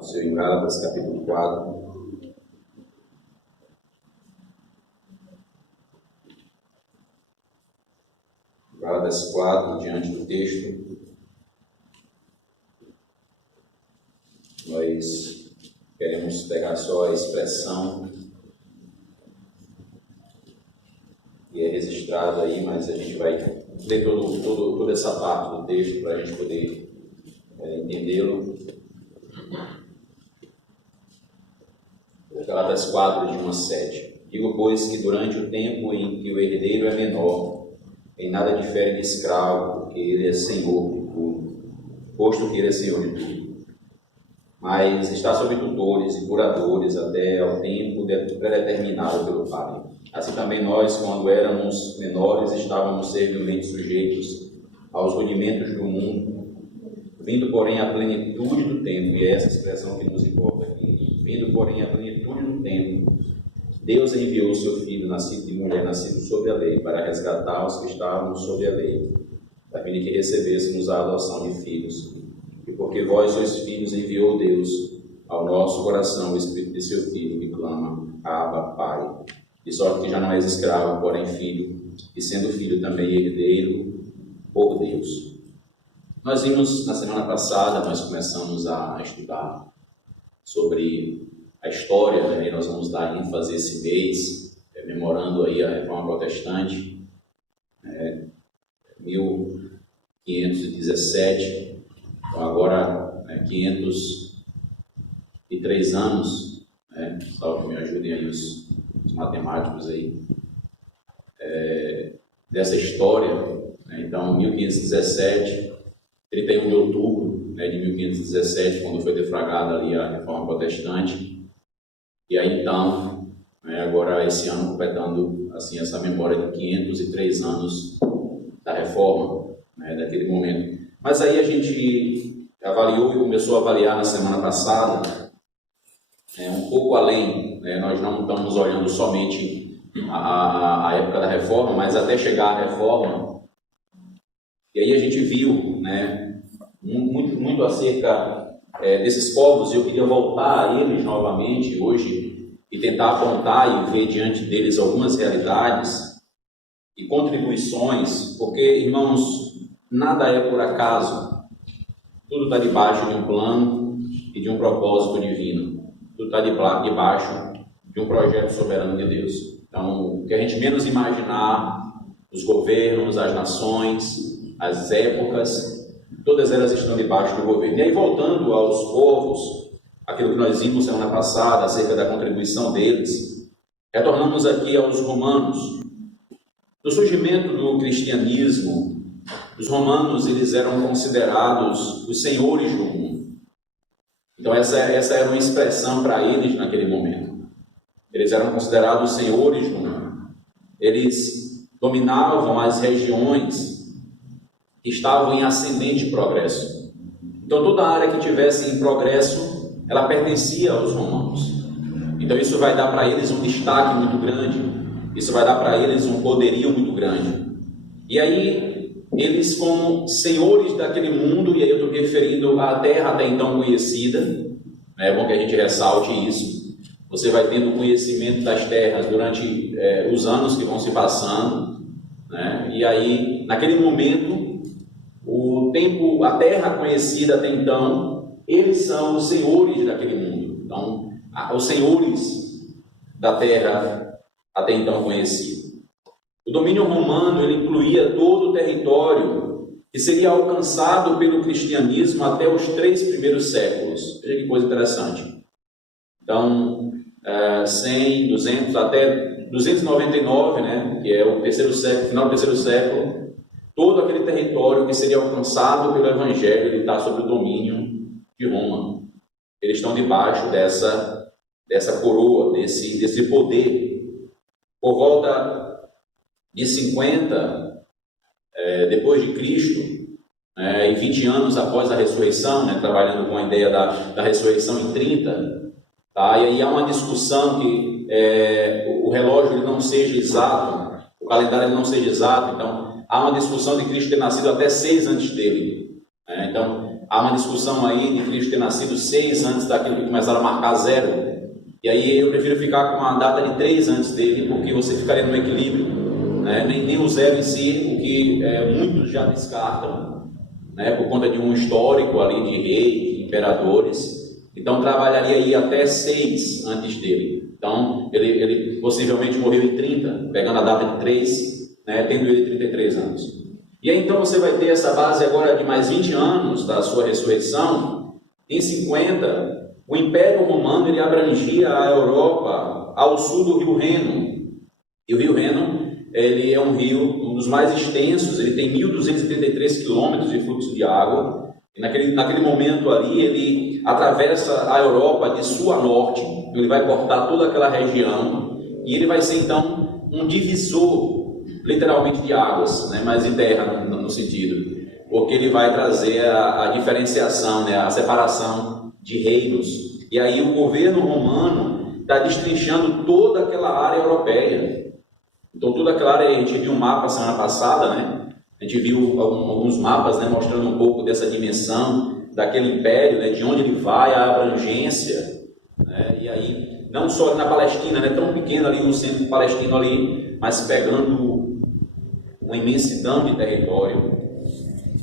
Seu em Gálatas, capítulo 4. Gálatas 4, diante do texto, nós queremos pegar só a expressão que é registrado aí, mas a gente vai ler toda essa parte do texto para a gente poder entendê-lo. Gálatas 4, de 1 a 7. Digo, pois, que durante o tempo em que o herdeiro é menor, em nada difere de escravo, porque ele é senhor de tudo, posto que ele é senhor de tudo. Mas está sob tutores e curadores até ao tempo predeterminado pelo Pai. Assim também nós, quando éramos menores, estávamos servilmente sujeitos aos rudimentos do mundo, vindo, porém, à plenitude do tempo, e é essa expressão que nos importa aqui, vindo, porém, à plenitude do tempo, Deus enviou o seu Filho, nascido de mulher, nascido sob a lei, para resgatar os que estavam sob a lei, a fim de que recebêssemos a adoção de filhos. E porque vós sois filhos, enviou Deus ao nosso coração o Espírito de seu Filho, que clama, Abba, Pai. De sorte que já não és escravo, porém filho, e sendo filho também herdeiro por Deus. Nós vimos na semana passada, nós começamos a estudar sobre a história, né? E nós vamos dar ênfase esse mês, memorando aí a Reforma Protestante, 1517, então agora 503 anos, salve que me ajudem aí os matemáticos aí, dessa história, então 1517, 31 de outubro de 1517, quando foi deflagrada ali a Reforma Protestante. E aí então, agora esse ano completando assim, essa memória de 503 anos da Reforma, daquele momento. Mas aí a gente avaliou e começou a avaliar na semana passada, um pouco além, nós não estamos olhando somente a época da Reforma, mas até chegar à Reforma. E aí a gente viu, muito acerca desses povos, e eu queria voltar a eles novamente hoje e tentar apontar e ver diante deles algumas realidades e contribuições, porque, irmãos, nada é por acaso, tudo está debaixo de um plano e de um propósito divino, tudo está debaixo de um projeto soberano de Deus. Então, o que a gente menos imaginar, os governos, as nações, as épocas, todas elas estão debaixo do governo. E aí, voltando aos povos, aquilo que nós vimos semana passada, acerca da contribuição deles, retornamos aqui aos romanos. No surgimento do cristianismo, os romanos eles eram considerados os senhores do mundo. Então, essa era uma expressão para eles naquele momento. Eles eram considerados os senhores do mundo. Eles dominavam as regiões que estavam em ascendente progresso. Então, toda área que tivesse em progresso, ela pertencia aos romanos. Então, isso vai dar para eles um destaque muito grande, isso vai dar para eles um poderio muito grande. E aí, eles como senhores daquele mundo, e aí eu estou me referindo à terra até então conhecida, é bom que a gente ressalte isso. Você vai tendo conhecimento das terras durante os anos que vão se passando, e aí, naquele momento, o tempo, a terra conhecida até então, eles são os senhores daquele mundo. Então, os senhores da terra até então conhecida. O domínio romano, ele incluía todo o território que seria alcançado pelo cristianismo até os 3 primeiros séculos. Veja que coisa interessante. Então, 100, 200, até 299, que é o terceiro século, final do terceiro século, todo aquele território que seria alcançado pelo Evangelho, ele está sob o domínio de Roma. Eles estão debaixo dessa coroa, desse poder. Por volta de 50, depois de Cristo, e 20 anos após a ressurreição, trabalhando com a ideia da ressurreição em 30, tá? E aí há uma discussão que o relógio ele não seja exato, o calendário ele não seja exato, então há uma discussão de Cristo ter nascido até 6 antes dele. Então, Há uma discussão aí de Cristo ter nascido 6 antes daquilo que começaram a marcar 0. E aí eu prefiro ficar com uma data de 3 antes dele, porque você ficaria no equilíbrio, né? Nem o 0 em si, o que muitos já descartam, né? Por conta de um histórico ali de reis, de imperadores. Então trabalharia aí até 6 antes dele. Então ele possivelmente morreu em 30, pegando a data de 3, né? Tendo ele 33 anos. E aí então você vai ter essa base agora de mais 20 anos da sua ressurreição. Em 50, o Império Romano ele abrangia a Europa ao sul do Rio Reno. E o Rio Reno ele é um rio, um dos mais extensos, ele tem 1.233 quilômetros de fluxo de água. E naquele momento ali, ele atravessa a Europa de sul a norte, ele vai cortar toda aquela região, e ele vai ser então um divisor, literalmente, de águas, né, mas de terra no sentido, porque ele vai trazer a diferenciação, né, a separação de reinos. E aí o governo romano está destrinchando toda aquela área europeia. Então toda aquela área, a gente viu um mapa semana passada, né? A gente viu alguns mapas, né, mostrando um pouco dessa dimensão daquele império, né, de onde ele vai, a abrangência, né? E aí não só na Palestina, né, tão pequeno ali no centro palestino ali, mas pegando uma imensidão de território,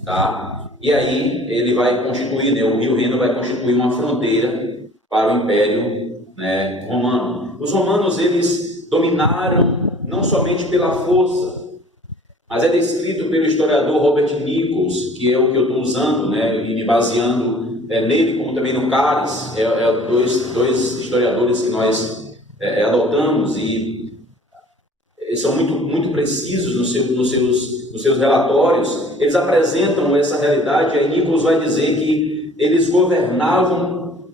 tá? E aí ele vai constituir, né, o Rio Reno vai constituir uma fronteira para o Império, né, Romano. Os romanos eles dominaram não somente pela força, mas é descrito pelo historiador Robert Nichols, que é o que eu estou usando, né, e me baseando nele, como também no Caris, dois historiadores que nós adotamos, e eles são muito precisos nos seus relatórios. Eles apresentam essa realidade, e aí Nichols vai dizer que eles governavam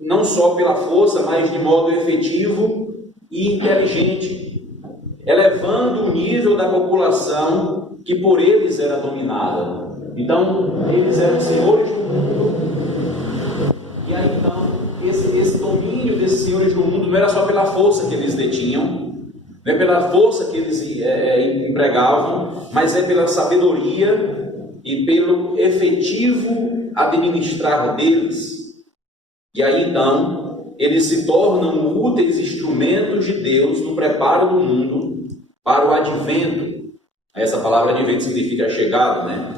não só pela força, mas de modo efetivo e inteligente, elevando o nível da população que por eles era dominada. Então, eles eram senhores do mundo. E aí, então, esse domínio desses senhores do mundo não era só pela força que eles detinham, não é pela força que eles empregavam, mas é pela sabedoria e pelo efetivo administrar deles. E aí, então, eles se tornam úteis instrumentos de Deus no preparo do mundo para o advento. Essa palavra advento significa a chegada, né?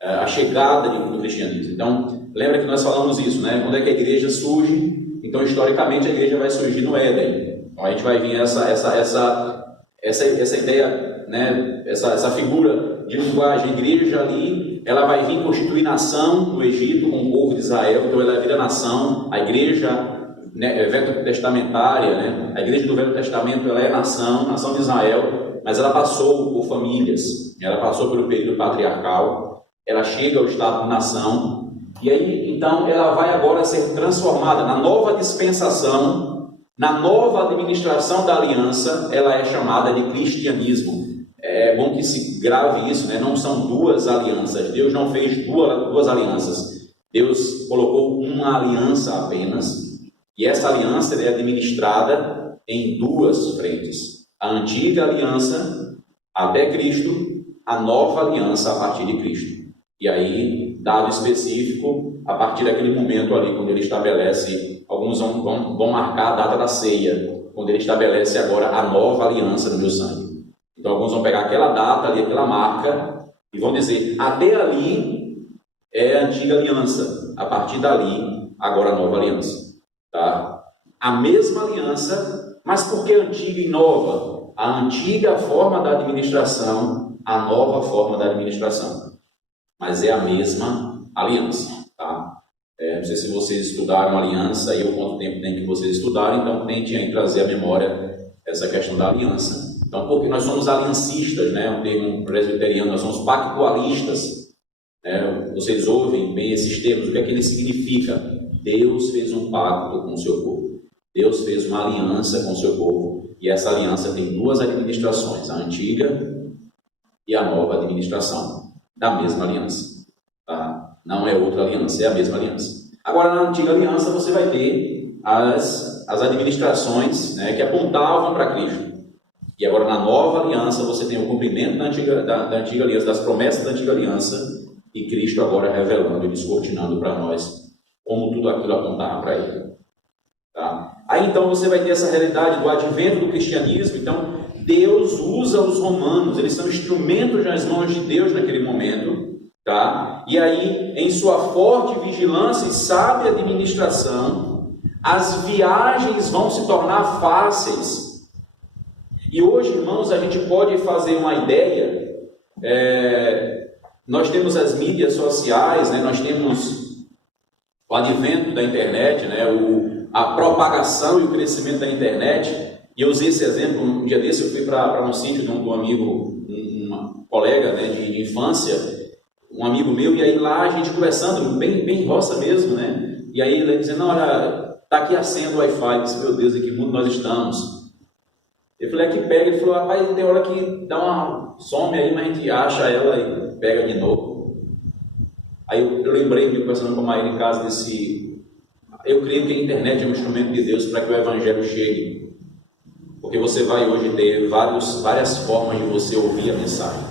A chegada do cristianismo. Então, lembra que nós falamos isso, né? Quando é que a igreja surge? Então, historicamente, a igreja vai surgir no Éden. Então, a gente vai vir essa ideia, né? Essa figura de linguagem. A igreja ali, ela vai vir constituir nação no Egito com o povo de Israel. Então, ela vira nação. A igreja veterotestamentária, né? A igreja do Velho Testamento, ela é nação de Israel, mas ela passou por famílias, ela passou pelo período patriarcal, ela chega ao estado de nação, e aí então ela vai agora ser transformada na nova dispensação, na nova administração da aliança. Ela é chamada de cristianismo. É bom que se grave isso, né? Não são duas alianças, Deus não fez duas alianças, Deus colocou uma aliança apenas. E essa aliança é administrada em 2 frentes. A antiga aliança até Cristo, a nova aliança a partir de Cristo. E aí, dado específico, a partir daquele momento ali, quando ele estabelece, alguns vão marcar a data da ceia, quando ele estabelece agora a nova aliança do meu sangue. Então, alguns vão pegar aquela data ali, aquela marca, e vão dizer, até ali é a antiga aliança, a partir dali, agora a nova aliança. Tá? A mesma aliança, mas por que antiga e nova? A antiga forma da administração, a nova forma da administração, mas é a mesma aliança, tá? Não sei se vocês estudaram aliança aí, ou quanto tempo tem que vocês estudaram, então tente aí trazer à memória essa questão da aliança. Então, porque nós somos aliancistas, né? Um termo presbiteriano, nós somos pactualistas, né? Vocês ouvem bem esses termos, o que é que ele significa? Deus fez um pacto com o seu povo. Deus fez uma aliança com o seu povo. E essa aliança tem 2 administrações, a antiga e a nova administração da mesma aliança. Tá? Não é outra aliança, é a mesma aliança. Agora, na antiga aliança, você vai ter as administrações, né, que apontavam para Cristo. E agora, na nova aliança, você tem o cumprimento da antiga aliança, das promessas da antiga aliança, e Cristo agora revelando e descortinando para nós como tudo aquilo apontava para ele. Tá? Aí então você vai ter essa realidade do advento do cristianismo. Então Deus usa os romanos, eles são instrumentos nas mãos de Deus naquele momento, tá? E aí, em sua forte vigilância e sábia administração, as viagens vão se tornar fáceis. E hoje, irmãos, a gente pode fazer uma ideia. Nós temos as mídias sociais, né? Nós temos o advento da internet, né? A propagação e o crescimento da internet. E eu usei esse exemplo, um dia desse eu fui para um sítio de um amigo, um colega, né, de infância, um amigo meu, e aí lá a gente conversando, bem roça mesmo, né? E aí ele dizendo, olha, tá aqui a senha do Wi-Fi. Eu disse, meu Deus, em que mundo nós estamos? Eu falei, que pega. Ele falou, rapaz, tem hora que dá some aí, mas a gente acha ela e pega de novo. Aí eu lembrei, conversando com a Maíra em casa, eu creio que a internet é um instrumento de Deus para que o Evangelho chegue. Porque você vai hoje ter várias formas de você ouvir a mensagem.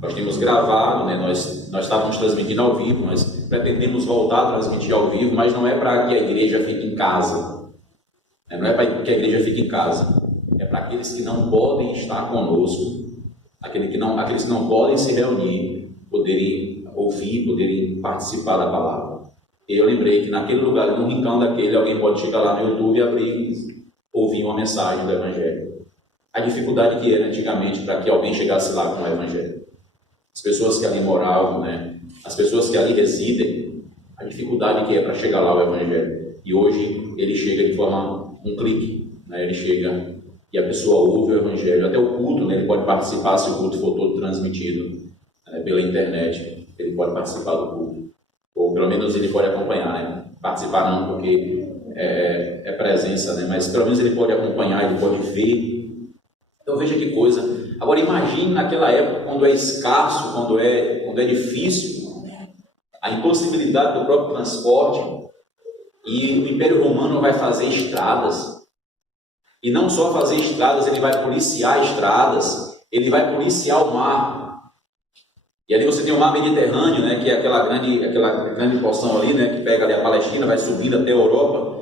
Nós temos gravado, né? Nós estávamos transmitindo ao vivo, nós pretendemos voltar a transmitir ao vivo, mas não é para que a igreja fique em casa. Não é para que a igreja fique em casa. É para aqueles que não podem estar conosco, aqueles que não podem se reunir, poderem ouvir, poderem participar da palavra. E eu lembrei que naquele lugar, num rincão daquele, alguém pode chegar lá no YouTube e abrir ouvir uma mensagem do Evangelho. A dificuldade que era antigamente para que alguém chegasse lá com o Evangelho. As pessoas que ali moravam, né? As pessoas que ali residem, a dificuldade que é para chegar lá o Evangelho. E hoje ele chega de forma, um clique, né? Ele chega e a pessoa ouve o Evangelho. Até o culto, né? Ele pode participar, se o culto for todo transmitido, né, pela internet, ele pode participar do culto. Ou pelo menos ele pode acompanhar, né? Participar não, porque é presença, né? Mas pelo menos ele pode acompanhar, ele pode ver. Então veja que coisa. Agora imagine naquela época, quando é escasso, quando é difícil, a impossibilidade do próprio transporte, e o Império Romano vai fazer estradas. E não só fazer estradas, ele vai policiar estradas, ele vai policiar o mar. E ali você tem o mar Mediterrâneo, né, que é aquela grande porção ali, né, que pega ali a Palestina, vai subindo até a Europa.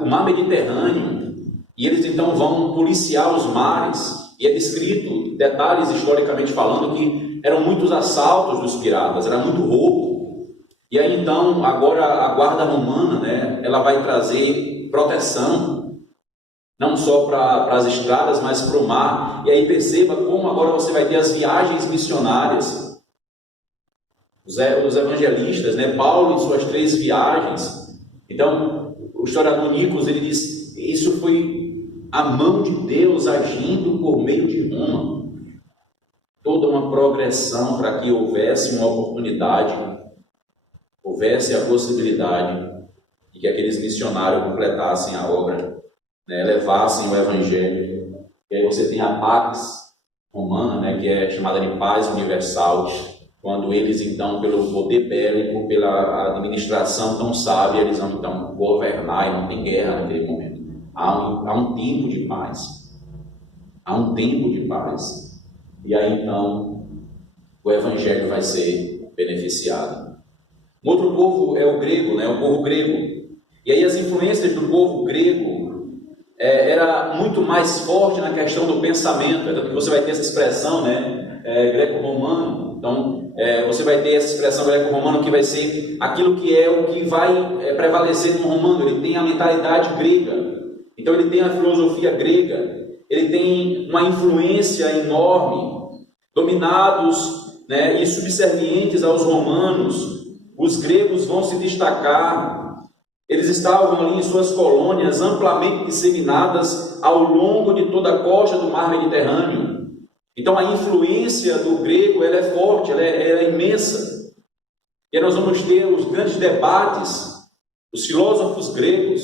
O mar Mediterrâneo, e eles então vão policiar os mares, e é descrito, detalhes historicamente falando, que eram muitos assaltos dos piratas, era muito roubo. E aí então, agora a guarda romana, né, ela vai trazer proteção, não só para as estradas, mas para o mar. E aí perceba como agora você vai ter as viagens missionárias. Os evangelistas, né, Paulo em suas 3 viagens. Então, o historiador Nicolas, ele diz, isso foi a mão de Deus agindo por meio de Roma. Toda uma progressão para que houvesse uma oportunidade, houvesse a possibilidade de que aqueles missionários completassem a obra, né, levassem o Evangelho. E aí você tem a Pax Romana, né, que é chamada de paz universal, quando eles então, pelo poder bélico, pela administração tão sábia, eles vão então governar e não tem guerra naquele momento. Há um tempo de paz. Há um tempo de paz. E aí então o Evangelho vai ser beneficiado. Um outro povo é o grego, né? O povo grego. E aí as influências do povo grego era muito mais forte na questão do pensamento. Tanto que você vai ter essa expressão, né? Greco-romano. Então, você vai ter essa expressão greco-romano que vai ser aquilo que é o que vai prevalecer no romano. Ele tem a mentalidade grega. Então, ele tem a filosofia grega. Ele tem uma influência enorme. Dominados, né, e subservientes aos romanos, os gregos vão se destacar. Eles estavam ali em suas colônias amplamente disseminadas ao longo de toda a costa do mar Mediterrâneo. Então a influência do grego ela é forte, ela é imensa. E aí nós vamos ter os grandes debates, os filósofos gregos.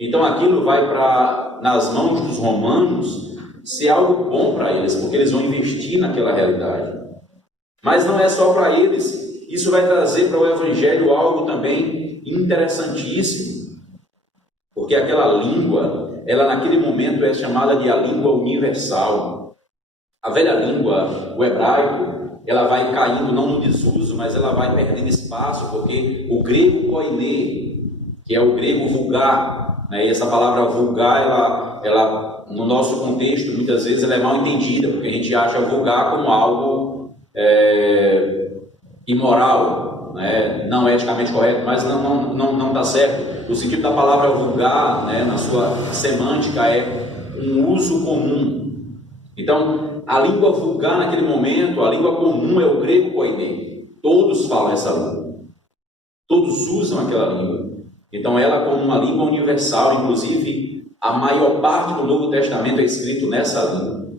Então aquilo vai nas mãos dos romanos ser algo bom para eles, porque eles vão investir naquela realidade. Mas não é só para eles. Isso vai trazer para o Evangelho algo também interessantíssimo, porque aquela língua, ela naquele momento é chamada de a língua universal. A velha língua, o hebraico, ela vai caindo não no desuso, mas ela vai perdendo espaço, porque o grego koiné, que é o grego vulgar, né? E essa palavra vulgar, ela no nosso contexto, muitas vezes ela é mal entendida, porque a gente acha vulgar como algo imoral, né? Não eticamente correto, mas não está certo. O sentido da palavra vulgar, né, na sua semântica, é um uso comum. Então, a língua vulgar naquele momento, a língua comum é o grego koiné. Todos falam essa língua. Todos usam aquela língua. Então, ela como uma língua universal, inclusive, a maior parte do Novo Testamento é escrito nessa língua.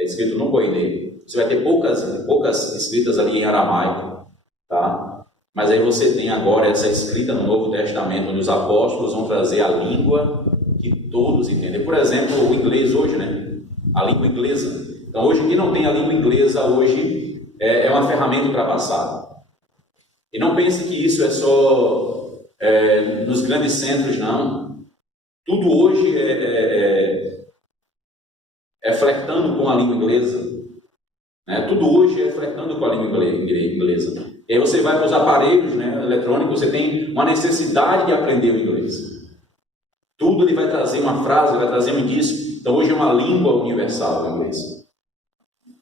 É escrito no koiné. Você vai ter poucas escritas ali em aramaico, tá? Mas aí você tem agora essa escrita no Novo Testamento, onde os apóstolos vão trazer a língua que todos entendem. Por exemplo, o inglês hoje, né? A língua inglesa. Então, hoje, quem não tem a língua inglesa hoje é uma ferramenta ultrapassada. E não pense que isso é só nos grandes centros, não. Tudo hoje é flertando com a língua inglesa. Né? Tudo hoje é flertando com a língua inglesa. E aí você vai para os aparelhos, né, eletrônicos, você tem uma necessidade de aprender o inglês. Tudo ele vai trazer uma frase, vai trazer um indício. Então hoje é uma língua universal o inglês.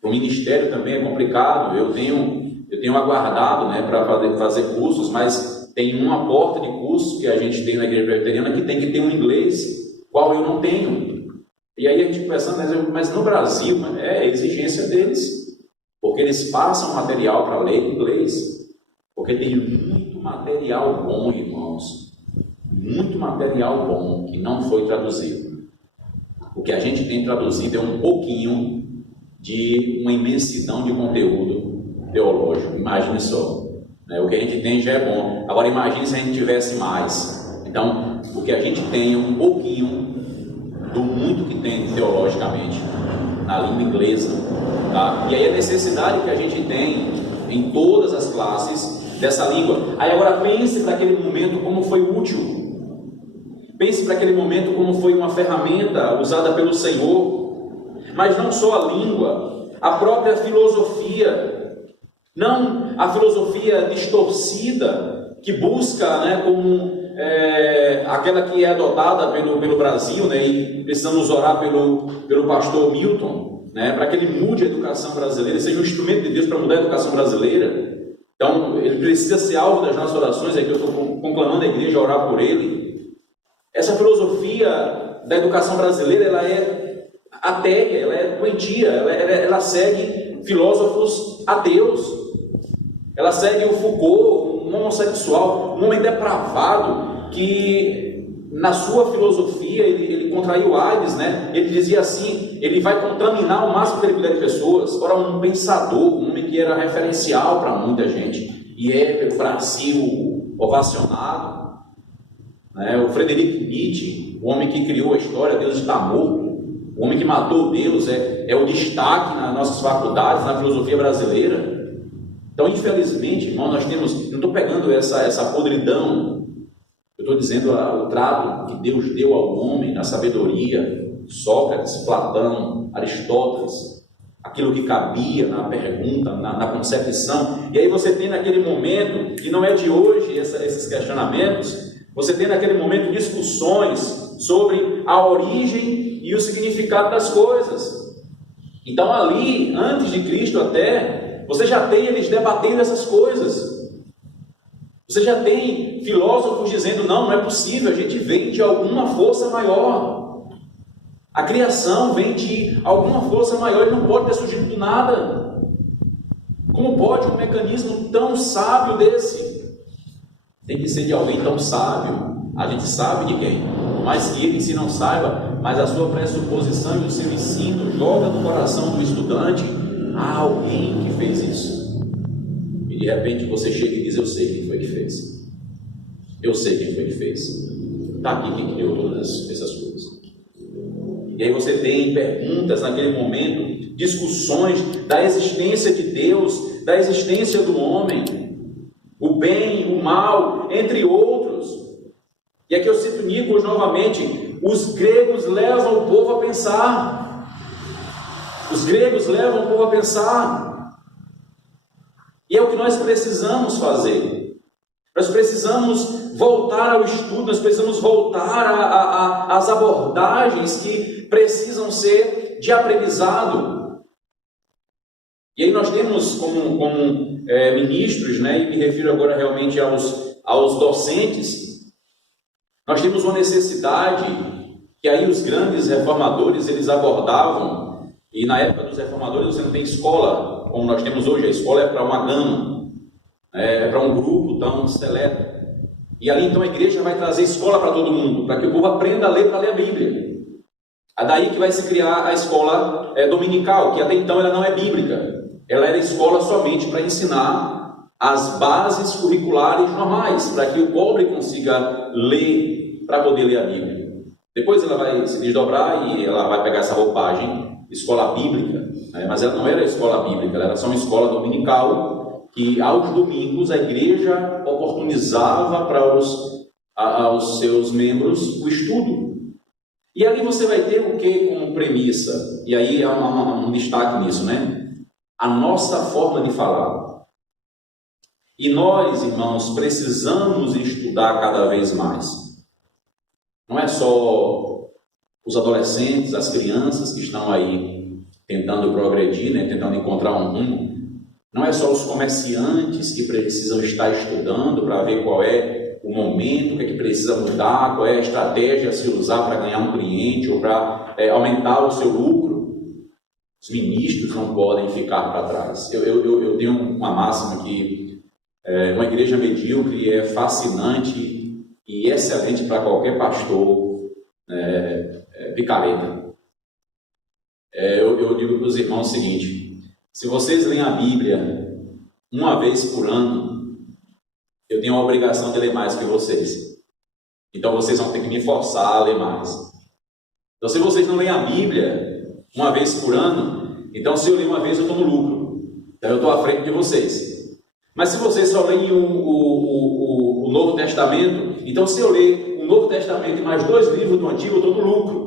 Para o ministério também é complicado. Eu tenho aguardado, né, para fazer cursos, mas tem uma porta de curso que a gente tem na igreja presbiteriana que tem que ter um inglês, qual eu não tenho. E aí a gente pensando, mas no Brasil é exigência deles. Porque eles passam material para ler em inglês. Porque tem muito material bom, irmãos. Muito material bom que não foi traduzido. O que a gente tem traduzido é um pouquinho de uma imensidão de conteúdo teológico. Imagine só. Né? O que a gente tem já é bom. Agora imagine se a gente tivesse mais. Então, o que a gente tem é um pouquinho do muito que tem teologicamente na língua inglesa, tá? E aí a necessidade que a gente tem em todas as classes dessa língua. Aí agora pense para aquele momento como foi útil. Pense para aquele momento como foi uma ferramenta usada pelo Senhor. Mas não só a língua, a própria filosofia. Não a filosofia distorcida que busca, né, como aquela que é adotada pelo Brasil, né, e precisamos orar pelo pastor Milton, né, para que ele mude a educação brasileira, seja um instrumento de Deus para mudar a educação brasileira. Então, ele precisa ser alvo das nossas orações, é que eu estou conclamando a igreja a orar por ele. Essa filosofia da educação brasileira, ela é ateia, ela é doentia, ela segue filósofos ateus, ela segue o Foucault, um homossexual, um homem depravado, que na sua filosofia ele contraiu AIDS, né? Ele dizia assim, ele vai contaminar o máximo que ele puder de pessoas. Ora, um pensador, um homem que era referencial para muita gente, e pelo Brasil ovacionado, né? O Friedrich Nietzsche, o homem que criou a história, Deus está morto, o homem que matou Deus, é o destaque nas nossas faculdades, na filosofia brasileira. Então, infelizmente, irmão, nós temos, não estou pegando essa podridão, eu estou dizendo o trato que Deus deu ao homem na sabedoria, Sócrates, Platão, Aristóteles, aquilo que cabia na pergunta, na concepção. E aí você tem naquele momento, que não é de hoje esses questionamentos, você tem naquele momento discussões sobre a origem e o significado das coisas. Então ali, antes de Cristo até, você já tem eles debatendo essas coisas. Você já tem filósofos dizendo, não é possível, a gente vem de alguma força maior. A criação vem de alguma força maior, ele não pode ter surgido do nada. Como pode um mecanismo tão sábio desse? Tem que ser de alguém tão sábio. A gente sabe de quem. Mas que ele, se não saiba, mas a sua pressuposição e o seu ensino joga no coração do estudante, há alguém que fez isso. E de repente você chega e diz, eu sei quem foi que fez. Eu sei quem foi que fez. Está aqui quem criou todas essas coisas. E aí você tem perguntas naquele momento, discussões da existência de Deus, da existência do homem, o bem, o mal, entre outros. E aqui eu cito Nicolas novamente, os gregos levam o povo a pensar. Os gregos levam o povo a pensar. E é o que nós precisamos fazer. Nós precisamos voltar ao estudo, nós precisamos voltar às abordagens que precisam ser de aprendizado. E aí nós temos como ministros, né, e me refiro agora realmente aos docentes, nós temos uma necessidade que aí os grandes reformadores eles abordavam, e na época dos reformadores você não tem escola, como nós temos hoje, a escola é para uma gama, é para um grupo tão seleto. E ali então a igreja vai trazer escola para todo mundo, para que o povo aprenda a ler, para ler a Bíblia. É daí que vai se criar a escola dominical, que até então ela não é bíblica. Ela era escola somente para ensinar as bases curriculares normais, para que o pobre consiga ler, para poder ler a Bíblia. Depois ela vai se desdobrar e ela vai pegar essa roupagem, escola bíblica, mas ela não era escola bíblica, ela era só uma escola dominical, que aos domingos a igreja oportunizava para aos seus membros o estudo. E ali você vai ter o que como premissa? E aí há um destaque nisso, né? A nossa forma de falar. E nós, irmãos, precisamos estudar cada vez mais. Não é só os adolescentes, as crianças que estão aí tentando progredir, né? Tentando encontrar um rumo. Não é só os comerciantes que precisam estar estudando para ver qual é o momento, o que é que precisa mudar, qual é a estratégia a se usar para ganhar um cliente ou para aumentar o seu lucro. Os ministros não podem ficar para trás. Eu tenho uma máxima que uma igreja medíocre é fascinante e excelente para qualquer pastor picareta. Eu digo para os irmãos o seguinte: se vocês leem a Bíblia uma vez por ano, eu tenho a obrigação de ler mais que vocês. Então vocês vão ter que me forçar a ler mais. Então se vocês não leem a Bíblia uma vez por ano, então se eu ler uma vez eu estou no lucro. Então eu estou à frente de vocês. Mas se vocês só leem o Novo Testamento, então se eu ler o Novo Testamento e mais 2 livros do Antigo, eu estou no lucro.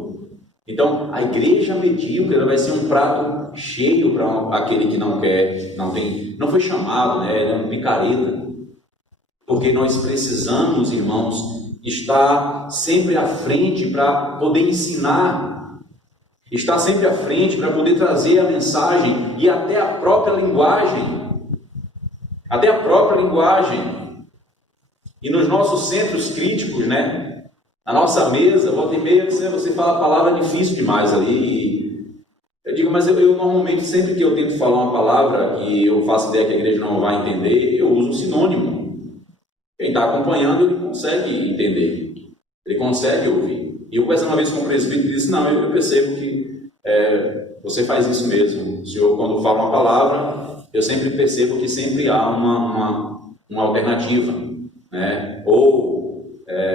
Então a igreja medíocre ela vai ser um prato cheio para aquele que não quer, não foi chamado, né? Ele é um picareta. Porque nós precisamos, irmãos, estar sempre à frente para poder ensinar, estar sempre à frente para poder trazer a mensagem e até a própria linguagem. E nos nossos centros críticos, né? Na nossa mesa, volta e meia, você fala a palavra difícil demais ali. Eu digo, mas eu normalmente, sempre que eu tento falar uma palavra que eu faço ideia que a igreja não vai entender, eu uso um sinônimo. Quem está acompanhando, ele consegue entender, ele consegue ouvir. E eu conversei uma vez com o presbítero e disse, não, eu percebo que você faz isso mesmo. O senhor, quando fala uma palavra, eu sempre percebo que sempre há uma alternativa, né? Ou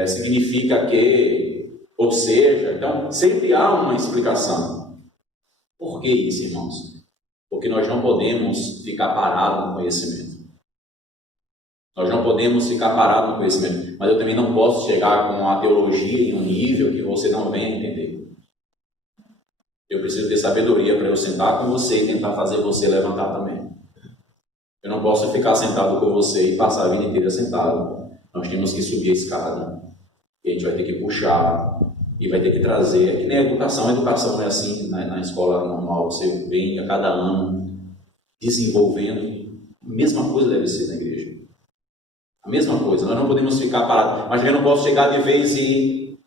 significa que, ou seja, então sempre há uma explicação. Por que isso, irmãos? Porque nós não podemos ficar parados no conhecimento. Nós não podemos ficar parados no conhecimento, mas eu também não posso chegar com a teologia em um nível que você não venha entender. Eu preciso ter sabedoria para eu sentar com você e tentar fazer você levantar também. Eu não posso ficar sentado com você e passar a vida inteira sentado. Nós temos que subir a escada, e a gente vai ter que puxar, e vai ter que trazer. É que nem a educação não é assim, na escola normal, você vem a cada ano desenvolvendo. A mesma coisa deve ser na igreja. A mesma coisa, nós não podemos ficar parados. Mas eu não posso chegar de vez e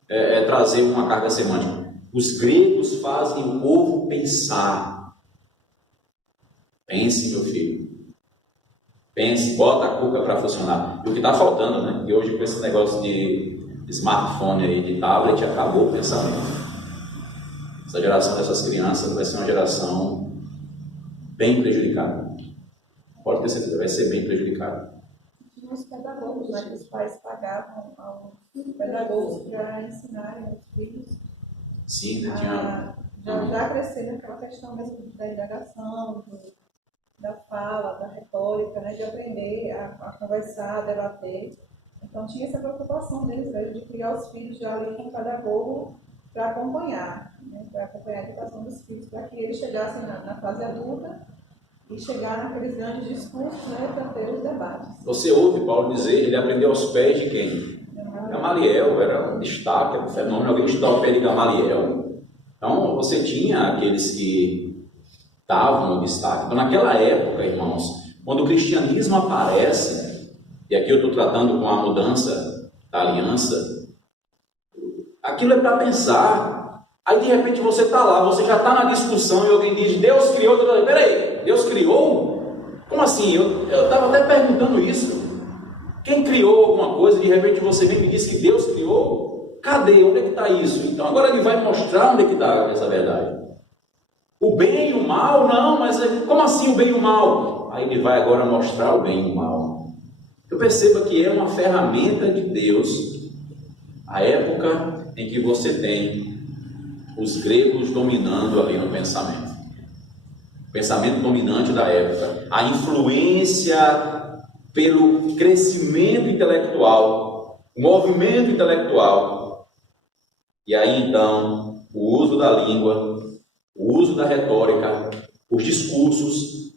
trazer uma carga semântica. Os gregos fazem o povo pensar. Pense, meu filho. Pense, bota a cuca para funcionar. E o que está faltando, né? E hoje com esse negócio de smartphone aí, de tablet, acabou o pensamento. Essa geração dessas crianças vai ser uma geração bem prejudicada. Pode ter certeza, vai ser bem prejudicada. Os pedagogos, né, que os pais pagavam aos pedagogos para ensinarem os filhos. Sim, já crescer naquela questão mesmo da indagação, da fala, da retórica, né, de aprender a conversar, a debater. Então tinha essa preocupação deles mesmo de criar os filhos já ali com o pedagogo para acompanhar, né, para acompanhar a educação dos filhos, para que eles chegassem na fase adulta e chegar naqueles grandes discursos, né, para ter os debates. Você ouve Paulo dizer, ele aprendeu aos pés de quem? Gamaliel, era um destaque, era um fenômeno, alguém estudar ao pé de Gamaliel. Então, você tinha aqueles que estavam no destaque. Então, naquela época, irmãos, quando o cristianismo aparece, e aqui eu estou tratando com a mudança da aliança, aquilo é para pensar. Aí, de repente, você está lá, você já está na discussão e alguém diz, Deus criou. Peraí, Deus criou? Como assim? Eu estava até perguntando isso. Quem criou alguma coisa, de repente você vem e me diz que Deus criou? Cadê? Onde é que está isso? Então agora ele vai mostrar onde é que está essa verdade. O bem e o mal? Não, mas como assim o bem e o mal? Aí ele vai agora mostrar o bem e o mal. Eu percebo que é uma ferramenta de Deus, a época em que você tem os gregos dominando ali no pensamento. O pensamento dominante da época, a influência pelo crescimento intelectual, o movimento intelectual. E aí então, o uso da língua, o uso da retórica, os discursos,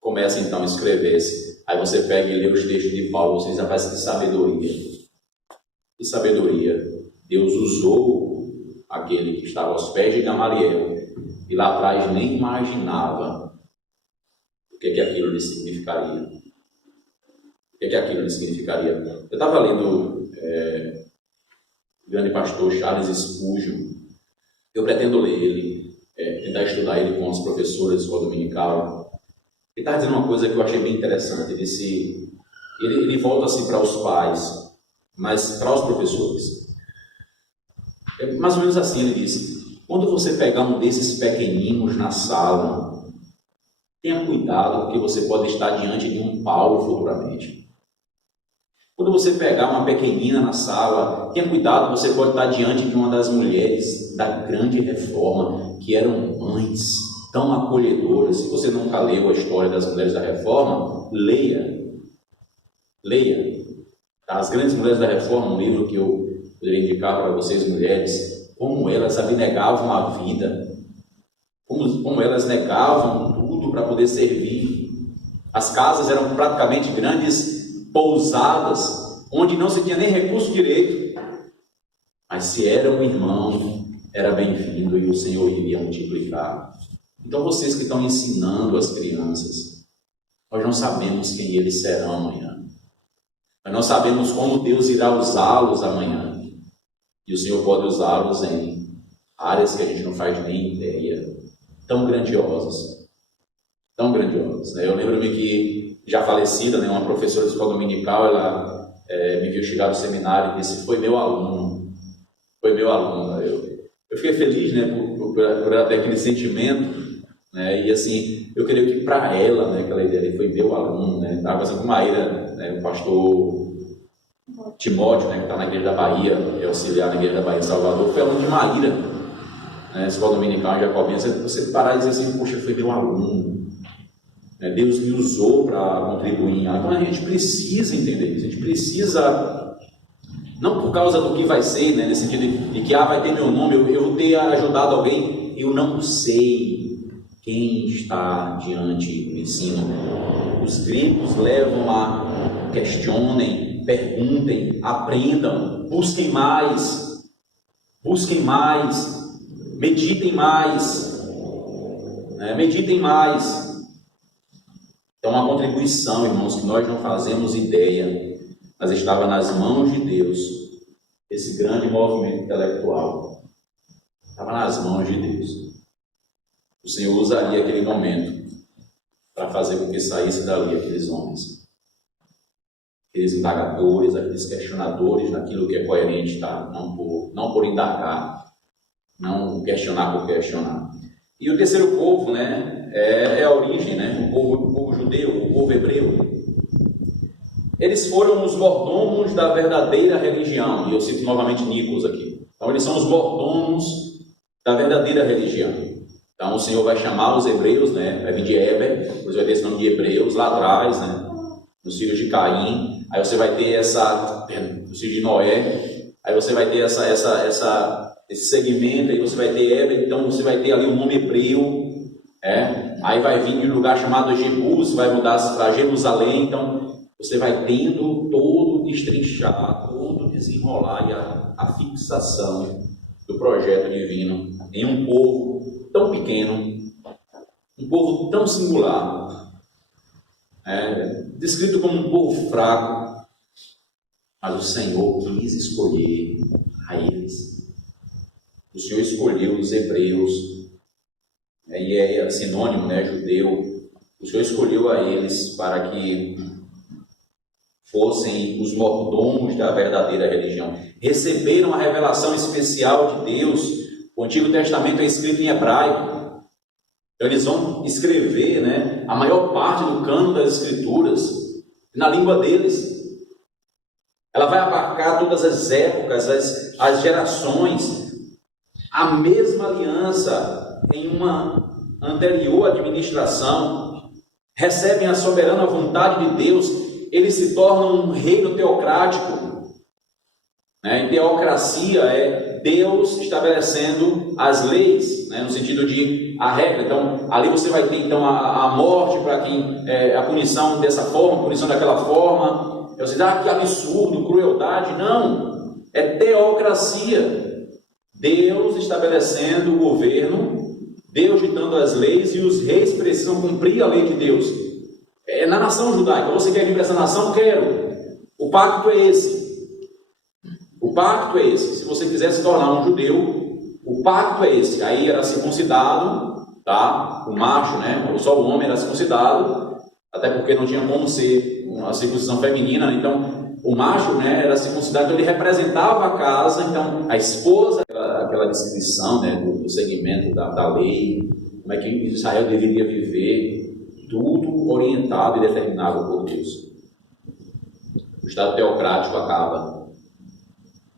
começa então a escrever-se. Aí você pega e lê os textos de Paulo, você diz, rapaz, que sabedoria. Que sabedoria. Deus usou aquele que estava aos pés de Gamaliel, e lá atrás nem imaginava o que aquilo lhe significaria. O que aquilo significaria? Eu estava lendo o grande pastor Charles Spurgeon. Eu pretendo ler ele, tentar estudar ele com os professores da escola dominical. Ele estava dizendo uma coisa que eu achei bem interessante. Ele volta assim para os pais, mas para os professores. Mais ou menos assim ele disse: quando você pegar um desses pequeninos na sala, tenha cuidado, porque você pode estar diante de um Paulo futuramente. Quando você pegar uma pequenina na sala, tenha cuidado, você pode estar diante de uma das mulheres da grande reforma, que eram mães tão acolhedoras. Se você nunca leu a história das mulheres da reforma, leia. As Grandes Mulheres da Reforma, um livro que eu poderia indicar para vocês, mulheres, como elas abnegavam a vida, como elas negavam tudo para poder servir. As casas eram praticamente grandes pousadas, onde não se tinha nem recurso direito, mas se era um irmão, era bem-vindo e o Senhor iria multiplicar. Então vocês que estão ensinando as crianças, nós não sabemos quem eles serão amanhã, nós não sabemos como Deus irá usá-los amanhã, e o Senhor pode usá-los em áreas que a gente não faz nem ideia, tão grandiosas, né? Eu lembro-me que já falecida, né, uma professora de escola dominical, ela me viu chegar do seminário e disse: foi meu aluno. Eu fiquei feliz, né, por ela ter aquele sentimento, né, e assim, eu creio que para ela, né, aquela ideia, ele foi meu aluno, né, estava conversando com Maíra, né, o pastor Timóteo, né, que está na igreja da Bahia, é auxiliar na igreja da Bahia em Salvador, foi aluno de Maíra, né, escola dominical em Jacobina. Você parar e dizer assim: poxa, foi meu aluno. Deus me usou para contribuir. Então a gente precisa entender isso, a gente precisa, não por causa do que vai ser, né, nesse sentido de que vai ter meu nome, eu vou ter ajudado alguém, eu não sei quem está diante do ensino. Os gregos levam a questionem, perguntem, aprendam, busquem mais, meditem mais, Então, uma contribuição, irmãos, que nós não fazemos ideia, mas estava nas mãos de Deus, esse grande movimento intelectual. Estava nas mãos de Deus. O Senhor usaria aquele momento para fazer com que saísse dali aqueles homens, aqueles indagadores, aqueles questionadores daquilo que é coerente, tá? Não por indagar, não questionar por questionar. E o terceiro povo, né, é a origem, né, o povo judeu, o povo hebreu. Eles foram os mordomos da verdadeira religião, e eu cito novamente Nicolas aqui. Então eles são os mordomos da verdadeira religião. Então o Senhor vai chamar os hebreus, né, vai vir de Heber, depois vai ter esse nome de hebreus lá atrás, né, nos filhos de Caim. Aí você vai ter os filhos de Noé, aí você vai ter esse segmento, aí você vai ter Heber, então você vai ter ali o nome hebreu, Aí vai vir de um lugar chamado Jebus, vai mudar para Jerusalém. Então você vai tendo todo o destrinchar, todo o desenrolar e a fixação do projeto divino em um povo tão pequeno, um povo tão singular, descrito como um povo fraco, mas o Senhor quis escolher a eles. O Senhor escolheu os hebreus, e é sinônimo, judeu. O Senhor escolheu a eles para que fossem os mordomos da verdadeira religião. Receberam a revelação especial de Deus. O Antigo Testamento é escrito em hebraico. Então eles vão escrever, a maior parte do cano das Escrituras na língua deles. Ela vai abarcar todas as épocas, as gerações. A mesma aliança em uma anterior administração. Recebem a soberana vontade de Deus. Eles se tornam um reino teocrático. Em teocracia é Deus estabelecendo as leis, no sentido de a regra. Então, ali você vai ter então a morte para quem a punição dessa forma, a punição daquela forma. Você diz, que absurdo, crueldade. Não, é teocracia. Deus estabelecendo o governo, Deus ditando as leis, e os reis precisam cumprir a lei de Deus. Na nação judaica, você quer vir para essa nação? Quero. O pacto é esse. O pacto é esse. Se você quiser se tornar um judeu, o pacto é esse. Aí era circuncidado, o macho, só o homem era circuncidado, até porque não tinha como ser uma circuncisão feminina. Então o macho era circuncidado, então ele representava a casa. Então a esposa, aquela descrição do segmento da lei, como é que Israel deveria viver, tudo orientado e determinado por Deus. O Estado teocrático acaba.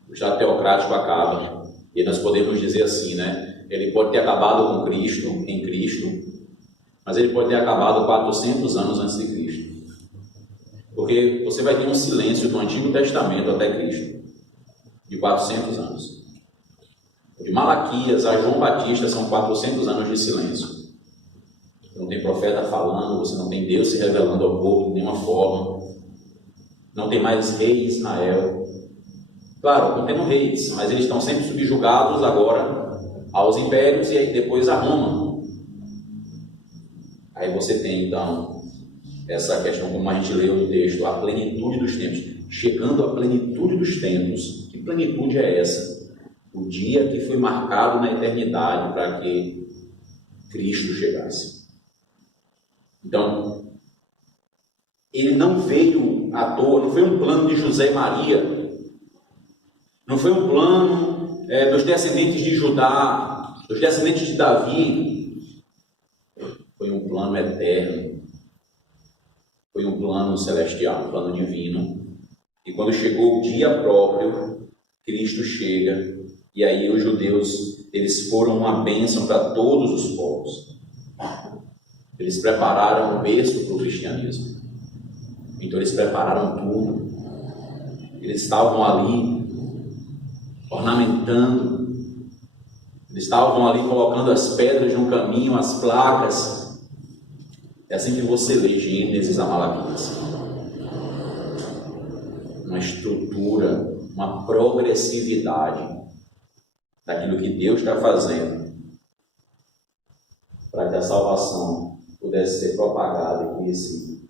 O Estado teocrático acaba. E nós podemos dizer assim, ele pode ter acabado com Cristo, em Cristo, mas ele pode ter acabado 400 anos antes de Cristo. Porque você vai ter um silêncio do Antigo Testamento até Cristo, de 400 anos. De Malaquias a João Batista são 400 anos de silêncio. Não tem profeta falando, você não tem Deus se revelando ao povo de nenhuma forma. Não tem mais rei em Israel. Claro, não tem reis, mas eles estão sempre subjugados agora aos impérios e aí depois a Roma. Aí você tem então essa questão, como a gente leu no texto, a plenitude dos tempos. Chegando à plenitude dos tempos. Que plenitude é essa? O dia que foi marcado na eternidade para que Cristo chegasse. Então, ele não veio à toa, não foi um plano de José e Maria, não foi um plano dos descendentes de Judá, dos descendentes de Davi. Foi um plano eterno, foi um plano celestial, um plano divino. E quando chegou o dia próprio, Cristo chega, e aí os judeus, eles foram uma bênção para todos os povos. Eles prepararam o berço para o cristianismo. Então eles prepararam tudo. Eles estavam ali ornamentando. Eles estavam ali colocando as pedras de um caminho, as placas. É assim que você lê Gênesis a Malaquias. Uma estrutura, uma progressividade daquilo que Deus está fazendo para que a salvação pudesse ser propagada e conhecida.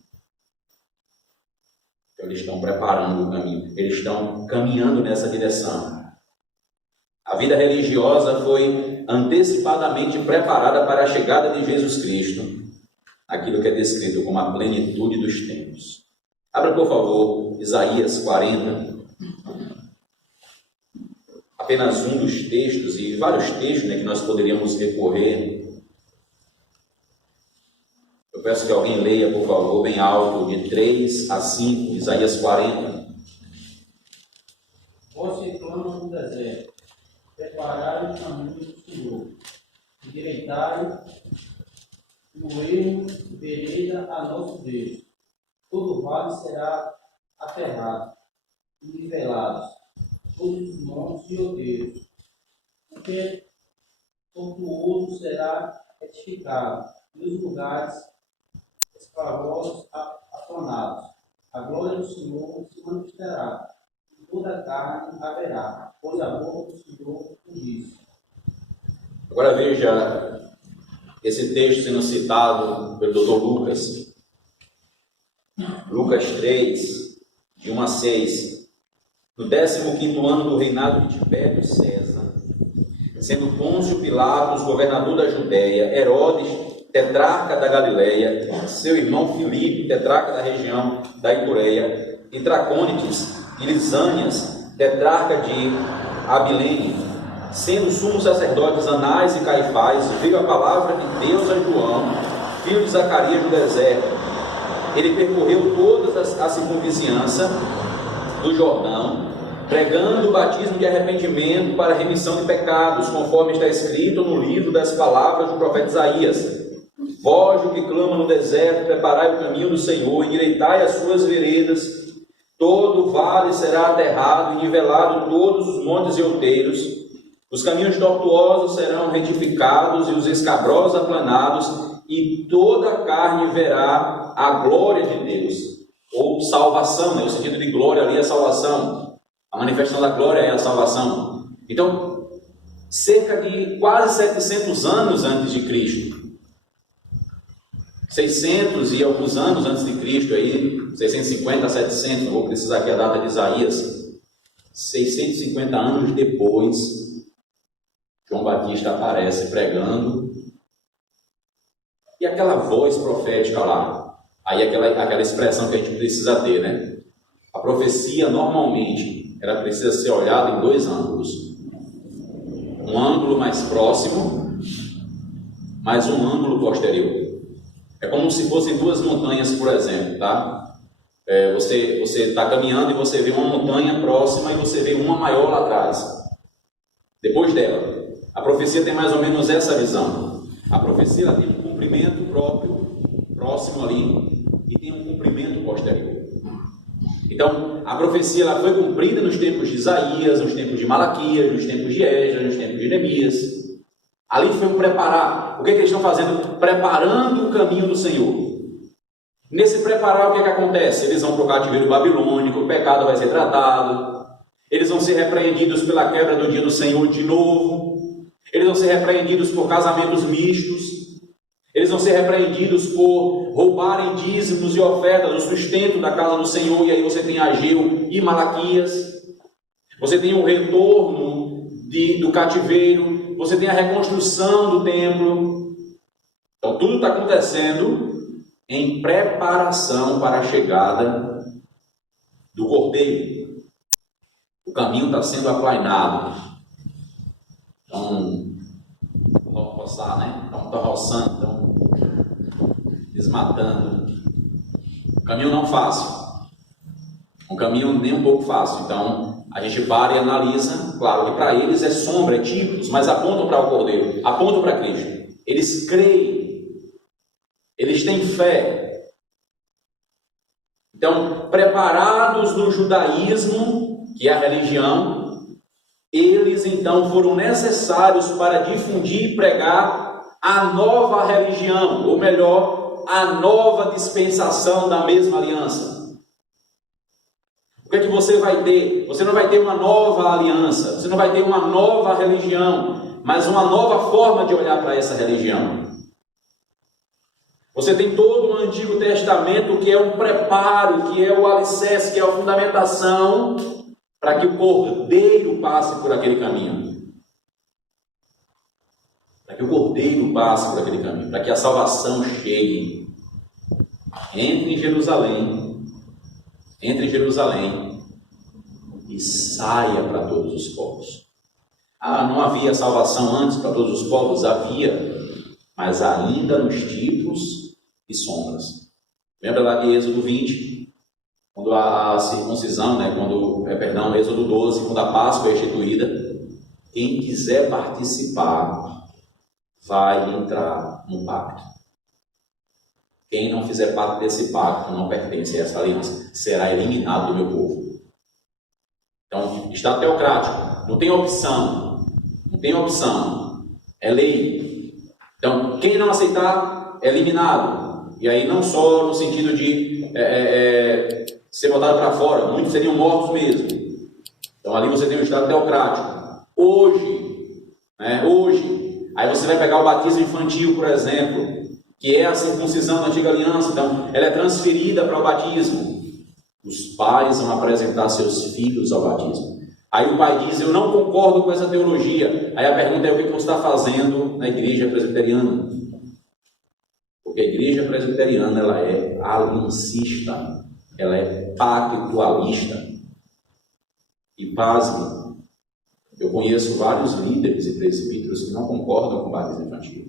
Então, eles estão preparando o caminho, eles estão caminhando nessa direção. A vida religiosa foi antecipadamente preparada para a chegada de Jesus Cristo, aquilo que é descrito como a plenitude dos tempos. Abra, por favor, Isaías 40. Apenas um dos textos, e vários textos que nós poderíamos recorrer. Eu peço que alguém leia, por favor, bem alto, de 3 a 5, Isaías 40. Você clama no deserto, preparai o caminho do Senhor, endireitai no erro, vereda a nosso Deus. Todo vale será aterrado, e nivelados, todos os montes e outeiros, porque tortuoso será edificado, e os lugares esclavosos afanados. A glória do Senhor se manifestará, e toda a carne haverá, pois a boca do Senhor o diz. Agora veja esse texto sendo citado pelo Dr. Lucas. Lucas 3, de 1 a 6. No 15º ano do reinado de Tibério César, sendo Pôncio Pilatos governador da Judéia, Herodes tetrarca da Galileia, seu irmão Filipe, tetrarca da região da Itureia, e Tracônites e Lisânias, tetrarca de Abilene, sendo sumos sacerdotes Anás e Caifás, veio a palavra de Deus a João, filho de Zacarias, no deserto. Ele percorreu toda a circunvizinhança do Jordão, pregando o batismo de arrependimento para a remissão de pecados, conforme está escrito no livro das palavras do profeta Isaías. Vós, o que clama no deserto, preparai o caminho do Senhor, endireitai as suas veredas, todo o vale será aterrado e nivelado todos os montes e outeiros, os caminhos tortuosos serão retificados e os escabrosos aplanados, e toda a carne verá a glória de Deus, ou salvação, né? O sentido de glória ali é salvação, a manifestação da glória é a salvação. Então, cerca de quase 700 anos antes de Cristo, 600 e alguns anos antes de Cristo, aí, 650 a 700, não vou precisar aqui a data de Isaías, 650 anos depois, João Batista aparece pregando, e aquela voz profética lá, aí aquela expressão que a gente precisa ter, né? A profecia, normalmente, ela precisa ser olhada em dois ângulos. Um ângulo mais próximo, mas um ângulo posterior. É como se fossem duas montanhas, por exemplo, tá? Você está caminhando e você vê uma montanha próxima e você vê uma maior lá atrás, depois dela. A profecia tem mais ou menos essa visão. A profecia ela tem um cumprimento próprio, próximo ali, e tem um cumprimento posterior. Então, a profecia ela foi cumprida nos tempos de Isaías, nos tempos de Malaquias, nos tempos de Esdras, nos tempos de Neemias. Ali foi um preparar. O que eles estão fazendo? Preparando o caminho do Senhor. Nesse preparar, o que acontece? Eles vão para o cativeiro babilônico, o pecado vai ser tratado, eles vão ser repreendidos pela quebra do dia do Senhor de novo, eles vão ser repreendidos por casamentos mistos, eles vão ser repreendidos por roubarem dízimos e ofertas, o sustento da casa do Senhor, e aí você tem Ageu e Malaquias, você tem o retorno do cativeiro, você tem a reconstrução do templo. Então tudo está acontecendo em preparação para a chegada do Cordeiro. O caminho está sendo aplainado. Então, roçar, né? Estão roçando, estão desmatando. Um caminho não fácil. Um caminho nem um pouco fácil. Então, a gente para e analisa. Claro que para eles é sombra, é tipos, mas apontam para o Cordeiro, apontam para Cristo. Eles creem. Eles têm fé. Então, preparados no judaísmo, que é a religião, eles então foram necessários para difundir e pregar a nova religião, ou melhor, a nova dispensação da mesma aliança. O que é que você vai ter? Você não vai ter uma nova aliança, você não vai ter uma nova religião, mas uma nova forma de olhar para essa religião. Você tem todo o Antigo Testamento que é um preparo, que é o alicerce, que é a fundamentação para que o Cordeiro passe por aquele caminho. Para que o Cordeiro passe por aquele caminho, para que a salvação chegue. Entre em Jerusalém e saia para todos os povos. Não havia salvação antes para todos os povos? Havia, mas ainda nos tipos e sombras. Lembra lá de Êxodo 20, quando a circuncisão, né, Êxodo 12, quando a Páscoa é instituída, quem quiser participar vai entrar no pacto. Quem não fizer parte desse pacto não pertence a essa aliança, será eliminado do meu povo. Então, Estado teocrático, não tem opção, é lei. Então, quem não aceitar eliminado. E aí não só no sentido de ser botado para fora, muitos seriam mortos mesmo. Então ali você tem um Estado teocrático. Hoje, aí você vai pegar o batismo infantil, por exemplo, que é a circuncisão da antiga aliança, então ela é transferida para o batismo. Os pais vão apresentar seus filhos ao batismo. Aí o pai diz: eu não concordo com essa teologia. Aí a pergunta é: o que você está fazendo na igreja presbiteriana? Porque a igreja presbiteriana, ela é aliancista, ela é pactualista. E pasme, eu conheço vários líderes e presbíteros que não concordam com o batismo infantil.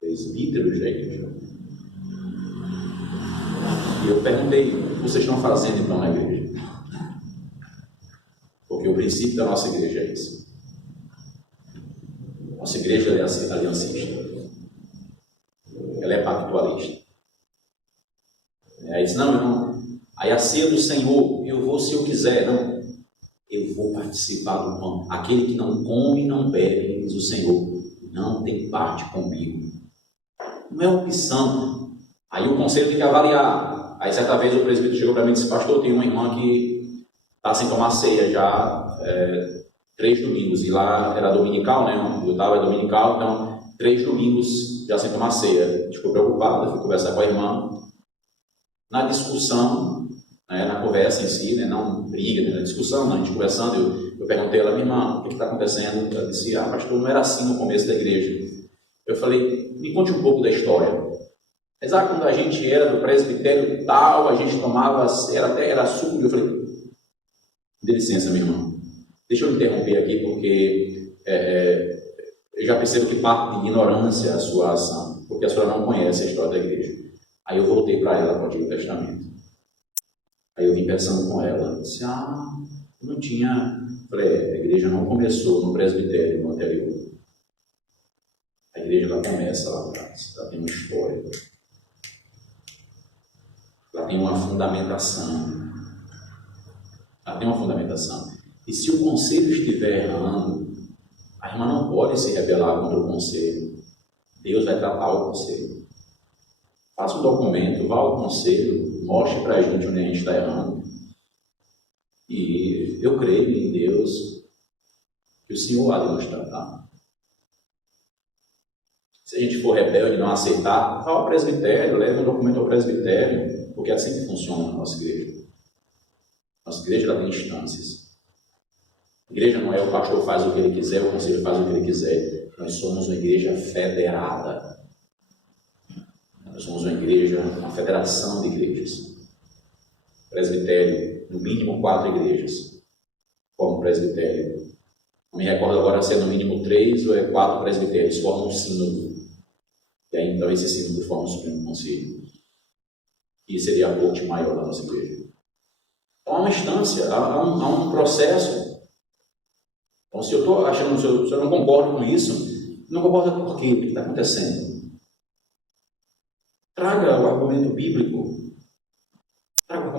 Presbíteros da igreja. E eu perguntei: o que vocês estão fazendo então na igreja? Porque o princípio da nossa igreja é esse. Nossa igreja é aliancista. Ela é pactualista. Aí diz: não. Aí a ceia do Senhor, eu vou se eu quiser. Não, eu vou participar do pão. Aquele que não come, não bebe, diz o Senhor, não tem parte comigo. Não é opção. Aí o conselho tem que avaliar. Aí certa vez o presbítero chegou para mim e disse: pastor, tem uma irmã que está sem tomar ceia já 3 domingos. E lá era dominical, né? Eu estava dominical, então 3 domingos já sem tomar ceia. Ficou preocupada, fui conversar com a irmã. Na discussão, na conversa em si, né? Não briga, na discussão, a gente conversando, eu perguntei a ela: minha irmã, o que está acontecendo? Ela disse: pastor, não era assim no começo da igreja. Eu falei: me conte um pouco da história. Apesar quando a gente era do presbitério tal, a gente tomava, era suco. Eu falei: dê licença, minha irmã, deixa eu interromper aqui, porque eu já percebo que parte de ignorância a sua ação, porque a senhora não conhece a história da igreja. Aí eu voltei para ela com o Antigo Testamento. Aí eu vim pensando com ela, disse: não tinha. Falei: a igreja não começou no presbitério, no anterior. A igreja ela começa lá atrás, ela tem uma história. Ela tem uma fundamentação. E se o conselho estiver errando, a irmã não pode se rebelar contra o conselho. Deus vai tratar o conselho. Faça um documento, vá ao conselho, mostre para a gente onde a gente está errando. E eu creio em Deus que o Senhor há de nos tratar. Se a gente for rebelde e não aceitar, vá ao presbitério, leve um documento ao presbitério, porque é assim que funciona a nossa igreja. Nossa igreja ela tem instâncias. A igreja não é o pastor faz o que ele quiser, o conselho faz o que ele quiser. Nós somos uma igreja federada. Nós somos uma igreja, uma federação de igrejas. Presbitério, no mínimo 4 igrejas. Como presbitério. Não me recordo agora se é no mínimo 3 ou 4 presbitérios, formam um sínodo. E aí então esse sínodo forma o Supremo Conselho. E seria a corte maior da nossa igreja. Então há uma instância, há um processo. Então se eu estou achando, se eu não concordo com isso, não concordo por quê? O que está acontecendo? Traga o argumento bíblico. Nós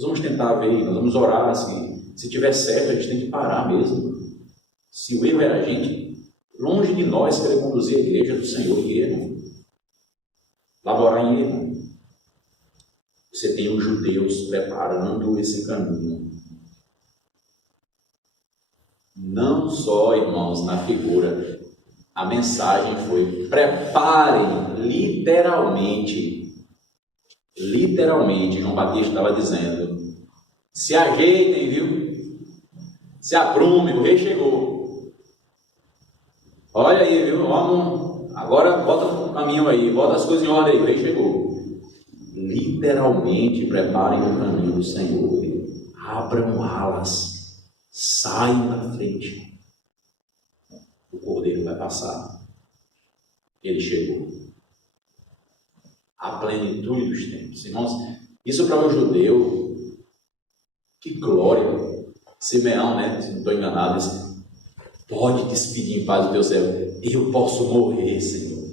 vamos tentar ver, nós vamos orar. Se tiver certo, a gente tem que parar mesmo. Se o erro era a gente, longe de nós querer conduzir a igreja do Senhor em erro, laborar em erro. Você tem os judeus preparando esse caminho. Não só, irmãos, na figura. A mensagem foi: preparem literalmente. João Batista estava dizendo: se ajeitem, viu? Se aprumem, o rei chegou. Olha aí, viu? Vamos, agora bota no caminho aí, bota as coisas em ordem aí, o rei chegou. Literalmente preparem o caminho do Senhor. Abram alas, saiam da frente. O cordeiro vai passar. Ele chegou. A plenitude dos tempos. Irmãos, isso para um judeu, que glória. Simeão, né? Se não estou enganado, disse: pode despedir em paz o teu servo. Eu posso morrer, Senhor.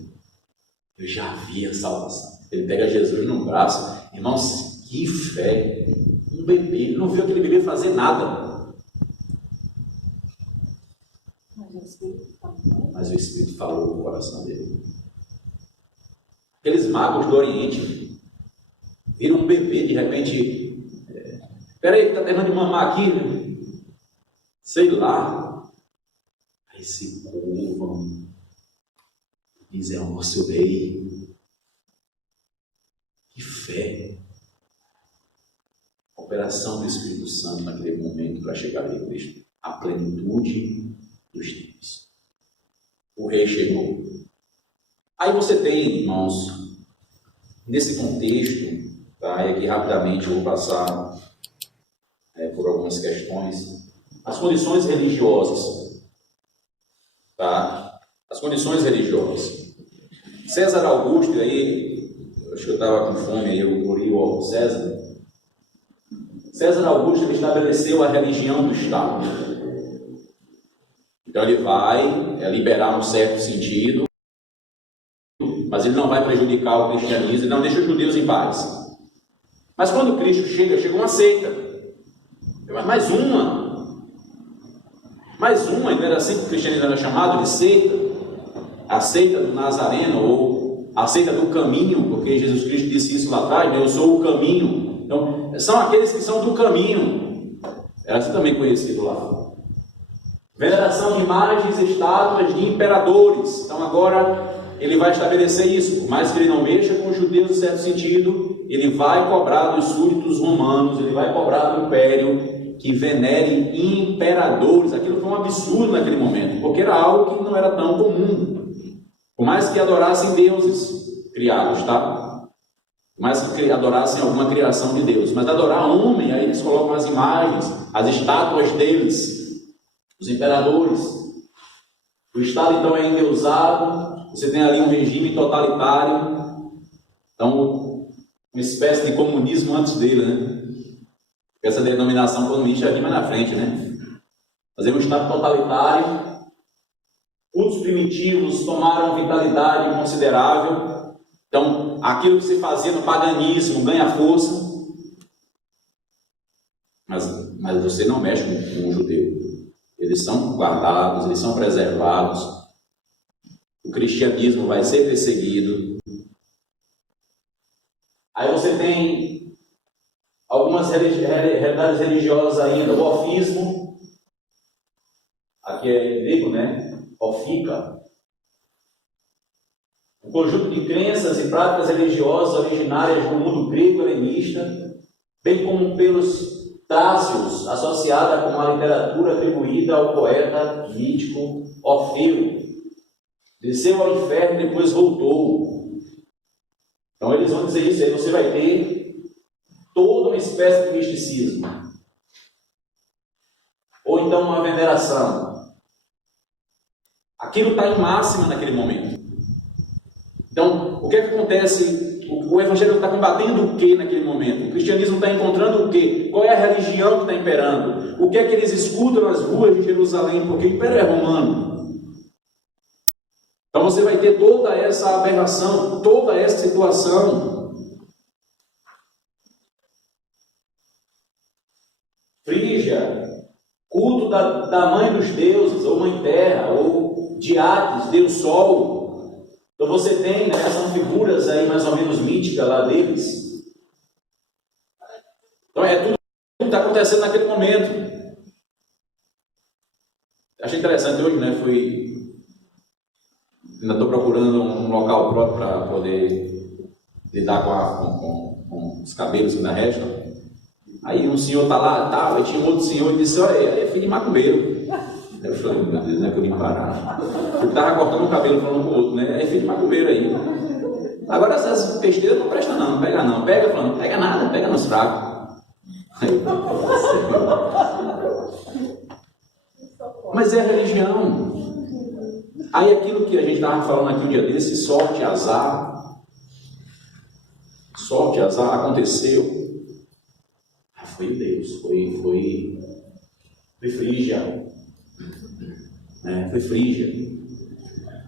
Eu já vi a salvação. Ele pega Jesus no braço. Irmãos, que fé. Um bebê. Ele não viu aquele bebê fazer nada. Mas o Espírito falou no coração dele. Aqueles magos do Oriente viram um bebê, de repente, peraí, está terminando de mamar aqui, né? Sei lá. Aí se curvam, dizem, é o nosso rei. Que fé. Operação do Espírito Santo naquele momento para chegar a Cristo. A plenitude dos tempos. O rei chegou. Aí você tem, irmãos, nesse contexto, tá? E aqui rapidamente eu vou passar por algumas questões. As condições religiosas. Tá? As condições religiosas. César Augusto, aí, acho que eu estava com fome, aí eu corri o César. César Augusto ele estabeleceu a religião do Estado. Então ele vai liberar um certo sentido, mas ele não vai prejudicar o cristianismo, ele não deixa os judeus em paz. Mas quando Cristo chega uma seita. Mais uma, não era assim que o cristianismo era chamado de seita? A seita do Nazareno, ou a seita do caminho, porque Jesus Cristo disse isso lá atrás, né? Eu sou o caminho. Então, são aqueles que são do caminho. Era assim também conhecido lá. Veneração de imagens e estátuas de imperadores. Então agora ele vai estabelecer isso. Por mais que ele não mexa com os judeus em certo sentido, ele vai cobrar dos súditos romanos, ele vai cobrar do império que venere imperadores. Aquilo foi um absurdo naquele momento, porque era algo que não era tão comum. Por mais que adorassem deuses criados, tá? Por mais que adorassem alguma criação de Deus. Mas adorar homem, aí eles colocam as imagens, as estátuas deles. Os imperadores. O Estado então é endeusado. Você tem ali um regime totalitário. Então, uma espécie de comunismo antes dele, né? Essa denominação comunista aqui mais na frente, né? Fazer um Estado totalitário. Cultos primitivos tomaram vitalidade considerável. Então, aquilo que se fazia no paganismo ganha força. Mas você não mexe com o judeu. Eles são guardados, eles são preservados. O cristianismo vai ser perseguido. Aí você tem algumas realidades religiosas ainda. O ofismo, aqui é grego, né? Ofica. Um conjunto de crenças e práticas religiosas originárias do mundo grego-helenista, bem como pelos Tácios, associada com a literatura atribuída ao poeta mítico Orfeu. Desceu ao inferno e depois voltou. Então eles vão dizer isso aí, você vai ter toda uma espécie de misticismo. Ou então uma veneração. Aquilo está em máxima naquele momento. Então, o que é que acontece? O evangelho está combatendo o que naquele momento? O cristianismo está encontrando o que? Qual é a religião que está imperando? O que é que eles escutam nas ruas de Jerusalém? Porque o império é romano. Então você vai ter toda essa aberração, toda essa situação. Frígia, culto da mãe dos deuses, ou mãe terra, ou Diates, deus sol. Então você tem, né, são figuras aí mais ou menos míticas lá deles. Então é tudo que está acontecendo naquele momento. Achei interessante hoje, né? Ainda estou procurando um local próprio para poder lidar com os cabelos que na restam. Aí um senhor está lá, aí tinha um outro senhor e disse, olha, é filho de macumbeiro. Eu falei, meu Deus, não é que eu me parar. Ele estava cortando o cabelo falando com o outro, né? É filho de macumbeiro aí. Agora essas besteiras não prestam não pega não. Pega, falando, não pega nada, pega nos fracos. Mas é a religião. Aí aquilo que a gente estava falando aqui um dia desse, sorte, azar, aconteceu. Foi Deus, foi Frígia. Foi Frígia.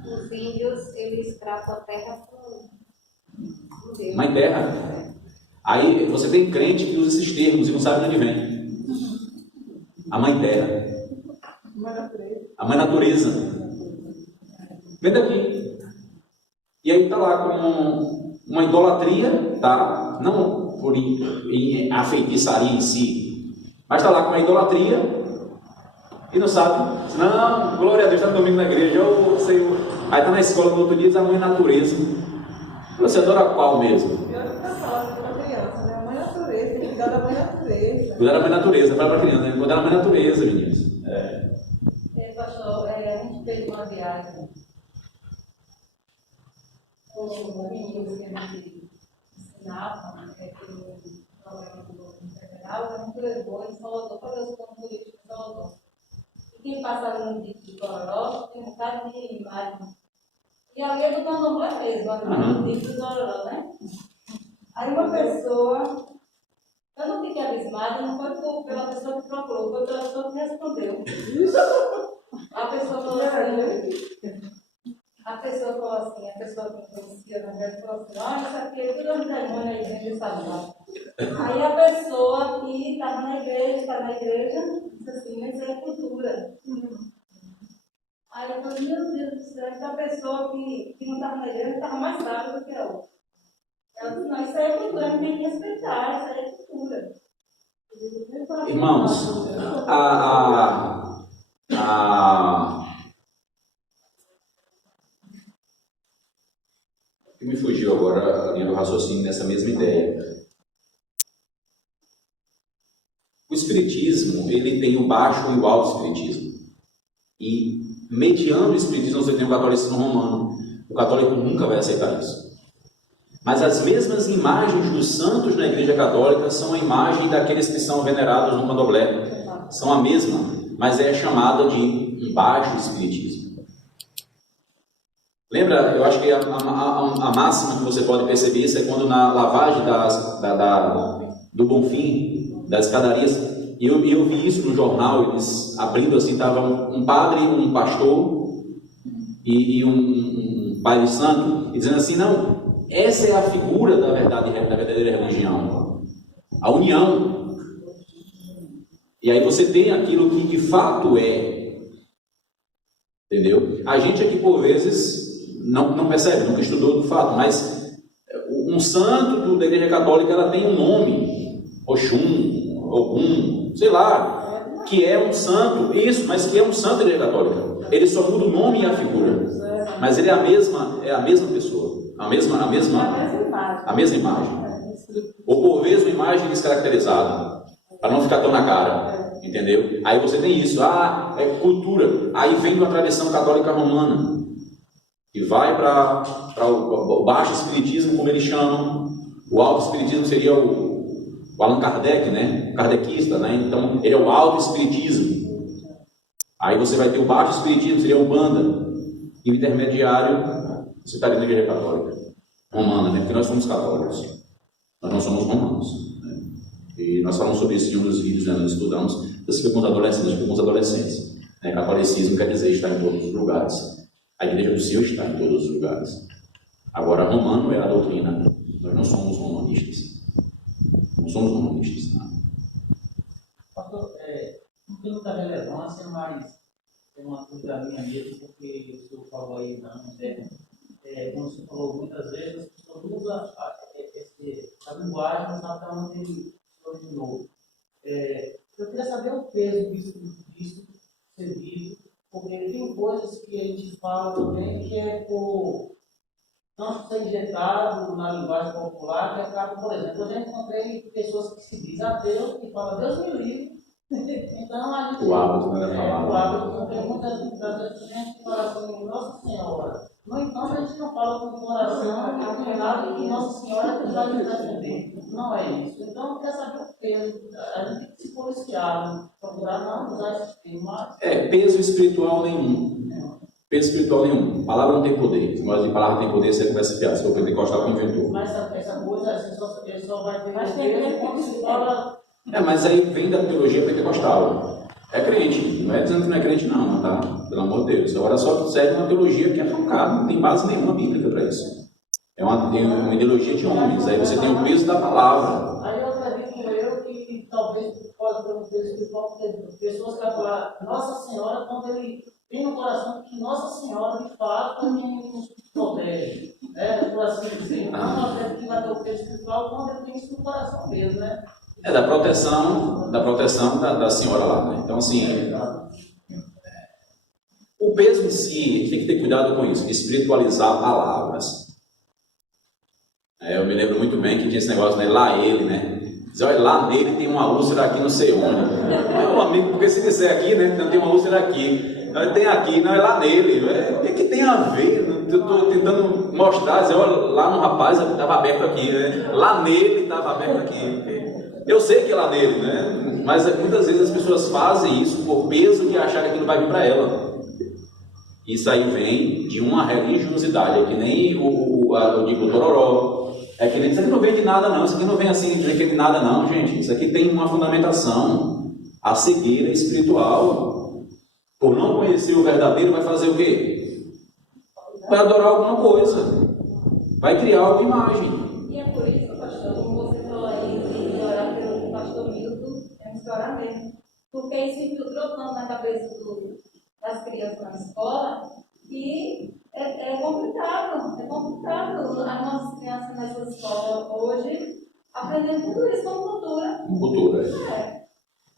Os índios, eles tratam a terra com Deus. Mãe terra. Aí você tem crente que usa esses termos e não sabe de onde vem. A mãe terra. A mãe natureza. Vem daqui. E aí está lá uma idolatria, tá? Não por a feitiçaria em si, mas está lá com a idolatria e não sabe. Não, glória a Deus, está no domingo na igreja, ô Senhor. Aí está na escola no outro dia, diz a mãe natureza. Você adora qual mesmo? Pior que está falando para a criança, né? A mãe natureza, tem que cuidar da mãe natureza. Cuidar da mãe natureza, fala para a criança, né? Cuidar da mãe natureza, meninos. Pastor, a gente fez uma viagem com o menino que a gente ensinava, pelo programa do governo federal, a gente levou em Salvador para ver os pontos turísticos de Salvador. E quem passa ali no distrito de Tororó tem um bocado de imagem. E ali é do candomblé mesmo, no distrito de Tororó, né? Aí uma pessoa, eu não fiquei abismada, não foi pela pessoa que procurou, foi pela pessoa que respondeu. A pessoa falou assim, a pessoa que conhecia na verdade falou assim, olha, isso aqui é tudo um demônio aí dentro dessa lugar. Aí a pessoa que estava na igreja, disse assim, mas isso é cultura. Aí eu falei, meu Deus do céu, essa pessoa que não estava na igreja estava mais sábia do que a outra. Ela disse, não, isso aí é cultura, a gente tem que respeitar, isso aí é cultura. Irmãos, me fugiu agora a linha do raciocínio nessa mesma ideia. O espiritismo, ele tem o baixo e o alto espiritismo. E mediando o espiritismo você tem o catolicismo romano. O católico nunca vai aceitar isso. Mas as mesmas imagens dos santos na Igreja Católica são a imagem daqueles que são venerados no candomblé. São a mesma, mas é chamada de um baixo espiritismo. Lembra, eu acho que a máxima que você pode perceber isso é quando na lavagem do Bonfim, das escadarias, eu vi isso no jornal, eles abrindo assim, estava um padre, um pastor e um pai santo, e dizendo assim, não, essa é a figura da verdadeira religião, a união. E aí você tem aquilo que de fato é, entendeu? A gente aqui por vezes não percebe, nunca estudou do fato, mas um santo da Igreja Católica, ela tem um nome, Oxum, Ogum, sei lá, que é um santo, isso, mas que é um santo da Igreja Católica. Ele só muda o nome e a figura, mas ele é a mesma pessoa, a mesma imagem. Ou por vezes uma imagem descaracterizada, para não ficar tão na cara, entendeu? Aí você tem isso, é cultura, aí vem uma tradição católica romana, e vai para o baixo espiritismo, como eles chamam. O alto espiritismo seria o Allan Kardec, né? O kardecista, né? Então, ele é o alto espiritismo. Aí você vai ter o baixo espiritismo, seria o Umbanda. E o intermediário, você está ali na Igreja Católica Romana, né? Porque nós somos católicos. Nós não somos romanos. Né? E nós falamos sobre isso em um dos vídeos, né? Nós estudamos. Isso foi com os adolescentes. Né? Catolicismo quer dizer estar em todos os lugares. A Igreja do Senhor está em todos os lugares. Agora, romano é a doutrina. Nós não somos romanistas. Não somos romanistas. Não. Pastor, não tem muita relevância, mas é uma coisa minha mesmo, porque o senhor falou aí, como o senhor falou, muitas vezes as pessoas usam a linguagem, não sabe para onde ele de novo. Eu queria saber o peso disso ser dito, porque tem coisas que a gente fala também que é por não ser injetado na linguagem popular, que acaba, por exemplo, eu já encontrei pessoas que se dizem ateus e falam, Deus me livre. Então a gente. O hábito, né? O hábito, porque muitas vezes a gente fala assim, Nossa Senhora. No entanto, a gente não fala com o coração inclinado que Nossa Senhora que vai nos defender. Não é isso. Então, quer saber o peso. A gente tem que se policiar, procurar não usar esse tema. Peso espiritual nenhum. Peso espiritual nenhum. Palavra não tem poder. Se nós de palavra tem poder, você começa a fiar. Se for pentecostal, que inventou. Mas essa coisa, ele só vai ter poder quando se fala. Mas aí vem da teologia pentecostal. É crente, não é dizendo que não é crente não, tá? Pelo amor de Deus. Agora só segue uma teologia que é truncada, não tem base nenhuma bíblica para isso. É uma ideologia de homens, aí você tem o peso da palavra. Aí eu acredito que talvez pode ter um peso espiritual, porque pessoas que vão falar Nossa Senhora, quando ele tem no coração que Nossa Senhora de fato nos protege. Por assim dizer. Então, É da proteção da senhora lá, né? Então, assim, o peso em si, a gente tem que ter cuidado com isso, de espiritualizar palavras. Eu me lembro muito bem que tinha esse negócio, né? Lá ele, né? Diz, olha, lá nele tem uma úlcera aqui, não sei onde. Meu amigo, porque se disser aqui, né? Não tem uma úlcera aqui. Não tem aqui, não é lá nele. O que tem a ver? Eu estou tentando mostrar, dizer, olha, lá no rapaz estava aberto aqui, né? Lá nele estava aberto aqui. Eu sei que é lá nele, né? Mas muitas vezes as pessoas fazem isso por peso de achar que aquilo vai vir para ela. Isso aí vem de uma religiosidade, é que nem o digo Tororó. É que nem, isso aqui não vem de nada não, isso aqui não vem assim de nada não, gente. Isso aqui tem uma fundamentação, a cegueira espiritual. Por não conhecer o verdadeiro, vai fazer o quê? Vai adorar alguma coisa, vai criar alguma imagem. E é por isso, pastor, como você falou aí, de orar pelo pastor Milton, temos que orar mesmo. Porque isso infiltrou tanto na cabeça das crianças na escola, que é complicado. É complicado as nossas crianças nessa escola hoje aprendendo tudo isso com cultura. Cultura.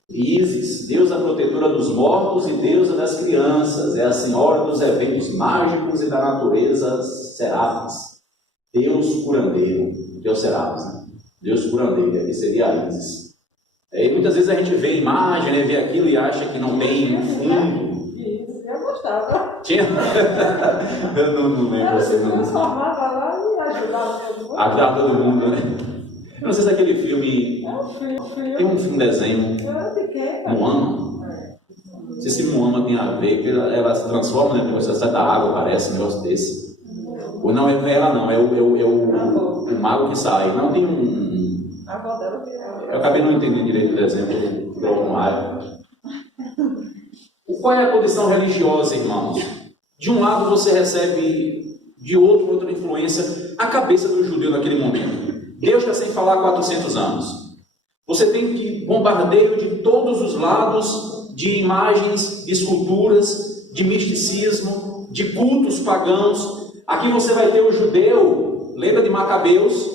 Isis, deusa protetora dos mortos e deusa das crianças, é a senhora dos eventos mágicos e da natureza, Serapis. Deus curandeiro, que é o Serapis, né? Deus curandeiro, aqui seria a Isis. E muitas vezes a gente vê imagem, né, vê aquilo e acha que não tem fundo. Eu gostava. Tinha? Eu não lembro assim, não. Transformava lá e ajudava todo mundo. Ajudava todo mundo, né? Eu não sei se aquele filme. Tem um filme desenho. Moana. Não sei se Moana tem a ver, que ela se transforma, né? Você sai da água, parece um negócio desse. Ou não, é ela não, é o mago que sai. Não tem A avó dela Eu acabei não entendendo direito o desenho do Mário. Qual é a condição religiosa, irmãos? De um lado você recebe, de outro, outra influência, a cabeça do judeu naquele momento. Deus está sem falar há 400 anos. Você tem que bombardeio de todos os lados de imagens, esculturas, de misticismo, de cultos pagãos. Aqui você vai ter o judeu, lembra de Macabeus,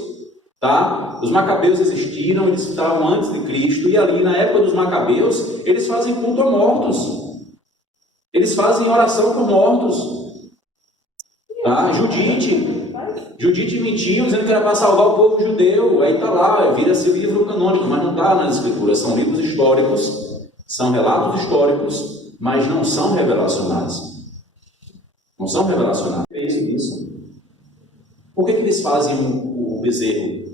tá? Os Macabeus existiram, eles estavam antes de Cristo, e ali na época dos Macabeus, eles fazem culto a mortos. Eles fazem oração por mortos. Tá? Judite mentiu, dizendo que era para salvar o povo judeu. Aí está lá, vira-se livro canônico, mas não está nas escrituras. São livros históricos, são relatos históricos, mas não são revelacionais. Não são revelacionais. É isso. Por que eles fazem o bezerro?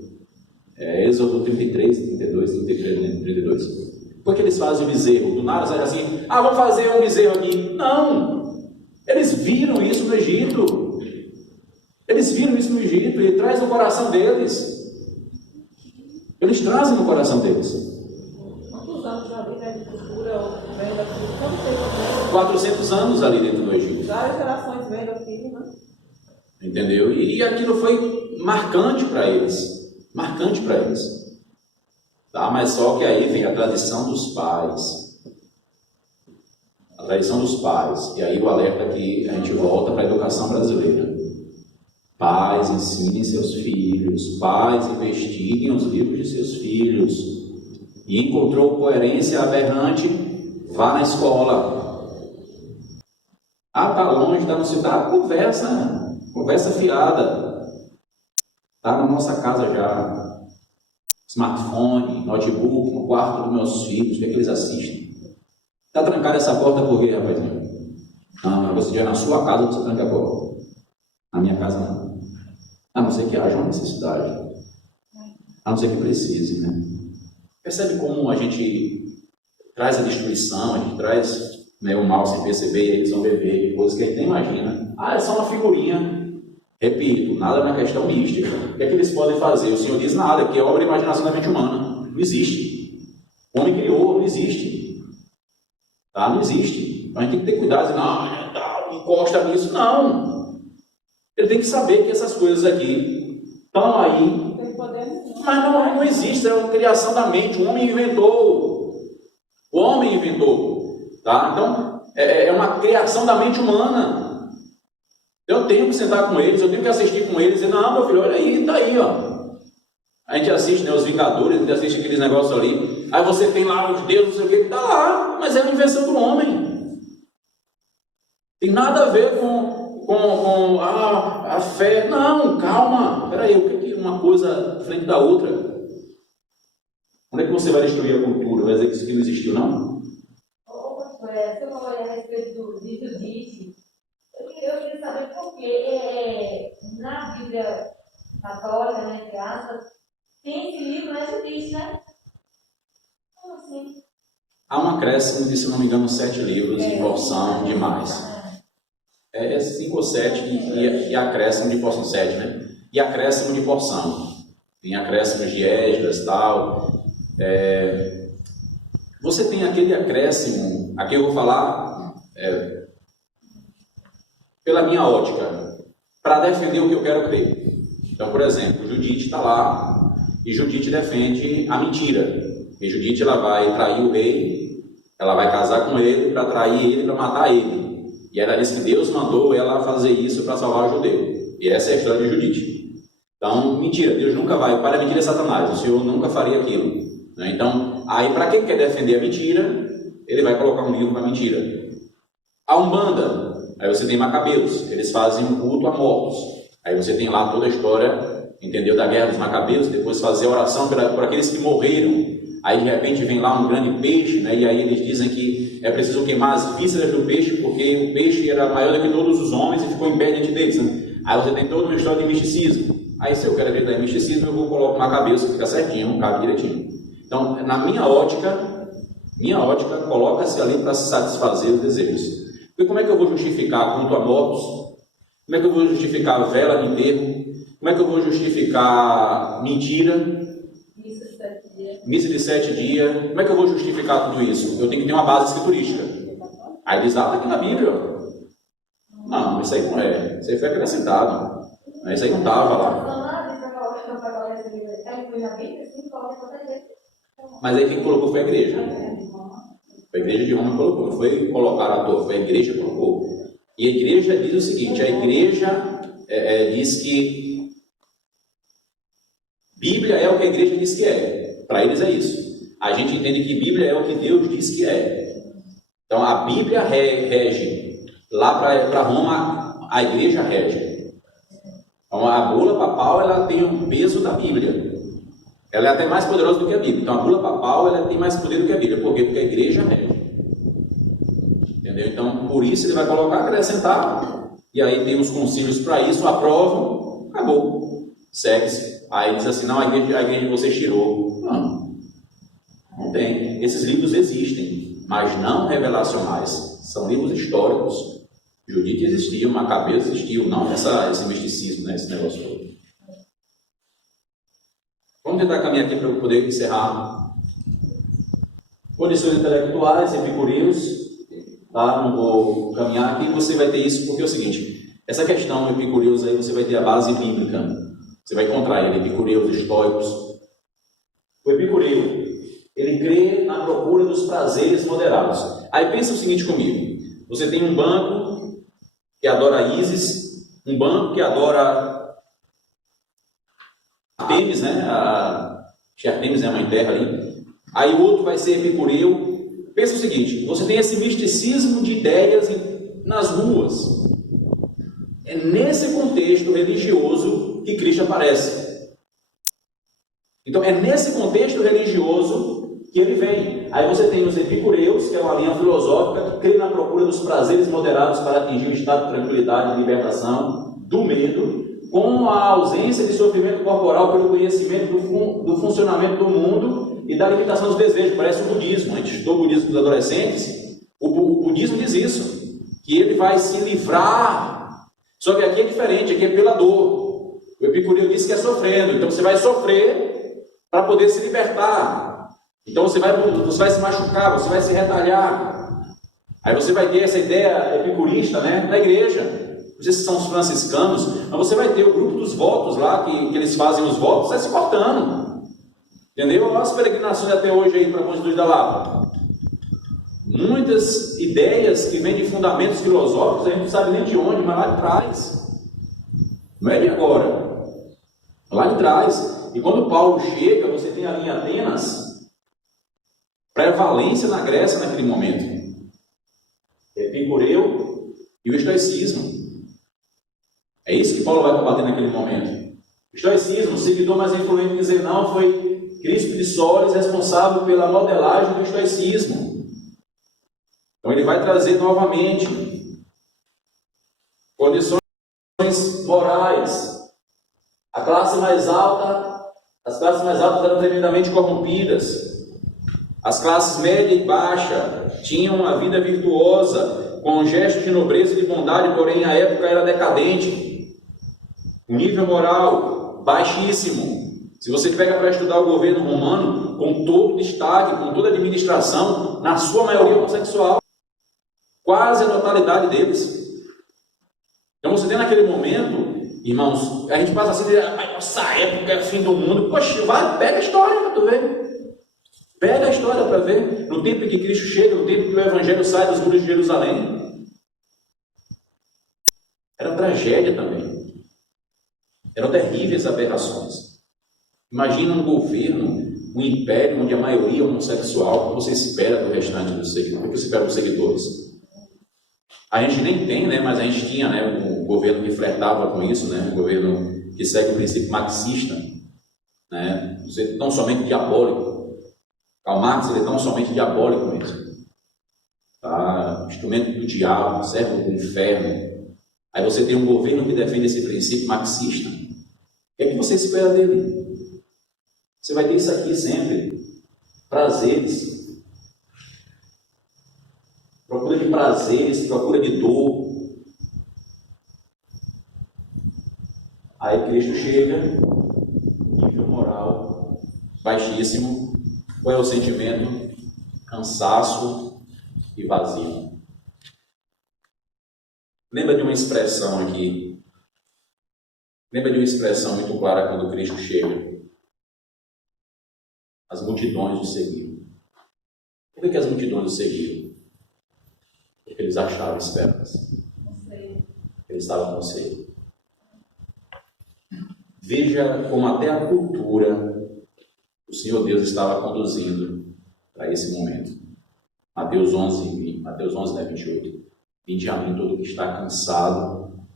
Êxodo 33, 32, 33, 32. Por que eles fazem o bezerro? Do nada sai assim, vamos fazer um bezerro aqui. Não! Eles viram isso no Egito. E traz no coração deles. Eles trazem no coração deles. Quantos anos ali, né, de cultura, vendo aquilo? Quanto tempo? 400 anos ali dentro do Egito. Várias gerações vendo aquilo, né? Entendeu? E aquilo foi marcante para eles. Tá? Mas só que aí vem a tradição dos pais. E aí o alerta aqui, a gente volta para a educação brasileira. Pais, ensinem seus filhos. Pais, investiguem os livros de seus filhos. E encontrou coerência aberrante, vá na escola. Tá longe, tá no cidade, conversa fiada. Tá na nossa casa já. Smartphone, notebook, no quarto dos meus filhos, o que é que eles assistem? Está trancada essa porta por quê, rapazinho? Não, você já na sua casa você tranca a porta. Na minha casa não. A não ser que haja uma necessidade. A não ser que precise, né? Percebe como a gente traz a destruição, a gente traz, né, o mal sem perceber, e eles vão beber coisas que a gente nem imagina. É só uma figurinha. Repito, nada na questão mística. O que é que eles podem fazer? O Senhor diz nada, que é obra da imaginação da mente humana. Não existe. O homem criou, não existe. Tá? Não existe. Então a gente tem que ter cuidado. Não encosta nisso. Não. Ele tem que saber que essas coisas aqui estão aí. Mas não existe. É uma criação da mente. O homem inventou. Tá? Então, é uma criação da mente humana. Eu tenho que sentar com eles, eu tenho que assistir com eles e dizer, não, meu filho, olha aí, está aí, ó. A gente assiste, né, os Vingadores, a gente assiste aqueles negócios ali. Aí você tem lá os deuses, não sei o que, está lá, mas é uma invenção do homem. Tem nada a ver com a fé. Não, calma. Peraí, o que é uma coisa frente da outra? Onde é que você vai destruir a cultura? Vai dizer que isso aqui não existiu, não? Pastor, se eu vou olhar a respeito de Judite, eu queria saber por que na Bíblia católica, né, entre aspas, tem esse livro, né, Judite, né? Como assim? Há um acréscimo de, se não me engano, 7 livros em porção demais. 5 ou 7 e acréscimo de porção 7, né? E acréscimo de porção. Tem acréscimos de Esdras e tal. Você tem aquele acréscimo, aqui eu vou falar pela minha ótica, para defender o que eu quero crer. Então, por exemplo, Judite está lá e Judite defende a mentira. E Judite ela vai trair o rei, ela vai casar com ele para trair ele, para matar ele. E ela diz que Deus mandou ela fazer isso para salvar o judeu. E essa é a história de Judite. Então, mentira, Deus nunca vai. O pai da mentira é Satanás, o Senhor nunca faria aquilo. Né? Então, aí para quem quer defender a mentira, ele vai colocar um livro para mentira. A Umbanda, aí você tem Macabeus, eles fazem um culto a mortos. Aí você tem lá toda a história, entendeu, da guerra dos Macabeus, depois fazer oração por aqueles que morreram. Aí de repente vem lá um grande peixe, né? E aí eles dizem que é preciso queimar as vísceras do peixe, porque o peixe era maior do que todos os homens e ficou em pé diante deles. Né? Aí você tem toda uma história de misticismo. Aí se eu quero acreditar em misticismo, eu vou colocar uma cabeça que fica certinho, cabe direitinho. Então, na minha ótica, coloca-se ali para satisfazer os desejos. Porque como é que eu vou justificar culto a mortos? Como é que eu vou justificar vela de enterro? Como é que eu vou justificar mentira? Missa de 7 dias. Como é que eu vou justificar tudo isso? Eu tenho que ter uma base escriturística. Aí diz, está aqui na Bíblia. Não, isso aí não é. Isso aí foi acrescentado. Isso aí não estava lá. Mas aí quem colocou foi a igreja. Foi a igreja de Roma que colocou. Não foi colocar à toa, foi a igreja que colocou. E a igreja diz o seguinte, a igreja diz que Bíblia é o que a igreja diz que é. Para eles é isso. A gente entende que Bíblia é o que Deus diz que é. Então a Bíblia rege. Lá para Roma, a igreja rege. Então a bula papal ela tem o peso da Bíblia. Ela é até mais poderosa do que a Bíblia. Então a bula papal ela tem mais poder do que a Bíblia. Por quê? Porque a igreja rege. Entendeu? Então por isso ele vai colocar, acrescentar. E aí tem os concílios para isso, aprovam, acabou. Segue-se. Aí diz assim, não, a igreja de vocês tirou. Não tem. Esses livros existem, mas não revelacionais. São livros históricos. Judite existiu, Macabeus existiu, não esse misticismo, né, esse negócio todo. Vamos tentar caminhar aqui para eu poder encerrar. Condições intelectuais, epicureus, tá? Não vou caminhar aqui, você vai ter isso, porque é o seguinte, essa questão epicureus aí você vai ter a base bíblica. Você vai encontrar ele, epicureus, estoicos. O epicureu, ele crê na procura dos prazeres moderados. Aí pensa o seguinte comigo, você tem um banco que adora Ísis, um banco que adora Artemis, né? Artemis é a mãe terra ali. Aí o outro vai ser epicureu. Pensa o seguinte, você tem esse misticismo de ideias nas ruas. É nesse contexto religioso que Cristo aparece. Então é nesse contexto religioso que ele vem. Aí você tem os epicureus, que é uma linha filosófica que crê na procura dos prazeres moderados para atingir o estado de tranquilidade e libertação do medo, com a ausência de sofrimento corporal pelo conhecimento do funcionamento do mundo e da limitação dos desejos. Parece o budismo. A gente estudou o budismo dos adolescentes. O budismo diz isso, que ele vai se livrar. Só que aqui é diferente, aqui é pela dor. O epicureu diz que é sofrendo. Então você vai sofrer para poder se libertar. Então você vai se machucar, você vai se retalhar. Aí você vai ter essa ideia epicurista, né, na igreja. Não sei se são os franciscanos, mas você vai ter o grupo dos votos lá, que eles fazem os votos, vai se cortando. Entendeu? Olha as peregrinações até hoje aí para a Ponte da Lapa. Muitas ideias que vêm de fundamentos filosóficos, a gente não sabe nem de onde, mas lá de trás. Não é de agora. Lá de trás. E quando Paulo chega, você tem ali em Atenas prevalência na Grécia naquele momento. Epicureu e o estoicismo. É isso que Paulo vai combater naquele momento. O estoicismo, o seguidor mais influente de Zenão foi Crispo de Soles, responsável pela modelagem do estoicismo. Então ele vai trazer novamente condições morais. As classes mais altas eram tremendamente corrompidas. As classes média e baixa tinham uma vida virtuosa, com gestos de nobreza e de bondade, porém a época era decadente. O nível moral baixíssimo. Se você pega para estudar o governo romano, com todo destaque, com toda a administração, na sua maioria homossexual, quase a totalidade deles. Então você tem naquele momento, irmãos, a gente passa assim, nossa época é o fim do mundo. Poxa, vai, pega a história para tu ver. Pega a história para ver. No tempo em que Cristo chega, no tempo em que o Evangelho sai dos muros de Jerusalém, era tragédia também. Eram terríveis aberrações. Imagina um governo, um império onde a maioria é homossexual. O que você espera do restante dos seguidores? O que você espera dos seguidores? A gente nem tem, né? Mas a gente tinha, né? Um governo que flertava com isso, né? Um governo que segue o princípio marxista, né? Não somente diabólico. Karl Marx, ele é tão somente diabólico mesmo. Tá? Instrumento do diabo, servo do inferno. Aí você tem um governo que defende esse princípio marxista. O que é que você espera dele? Você vai ter isso aqui sempre. Prazeres. Procura de prazeres, procura de dor. Aí Cristo chega, nível moral baixíssimo. Qual é o sentimento? Cansaço e vazio. Lembra de uma expressão aqui? Lembra de uma expressão muito clara quando Cristo chega? As multidões o seguiram. Por que as multidões o seguiram? Porque eles achavam esperança. Eles estavam com sede. Veja como até a cultura o Senhor Deus estava conduzindo para esse momento. Mateus 11, né, 28. Vinde a mim todo que está cansado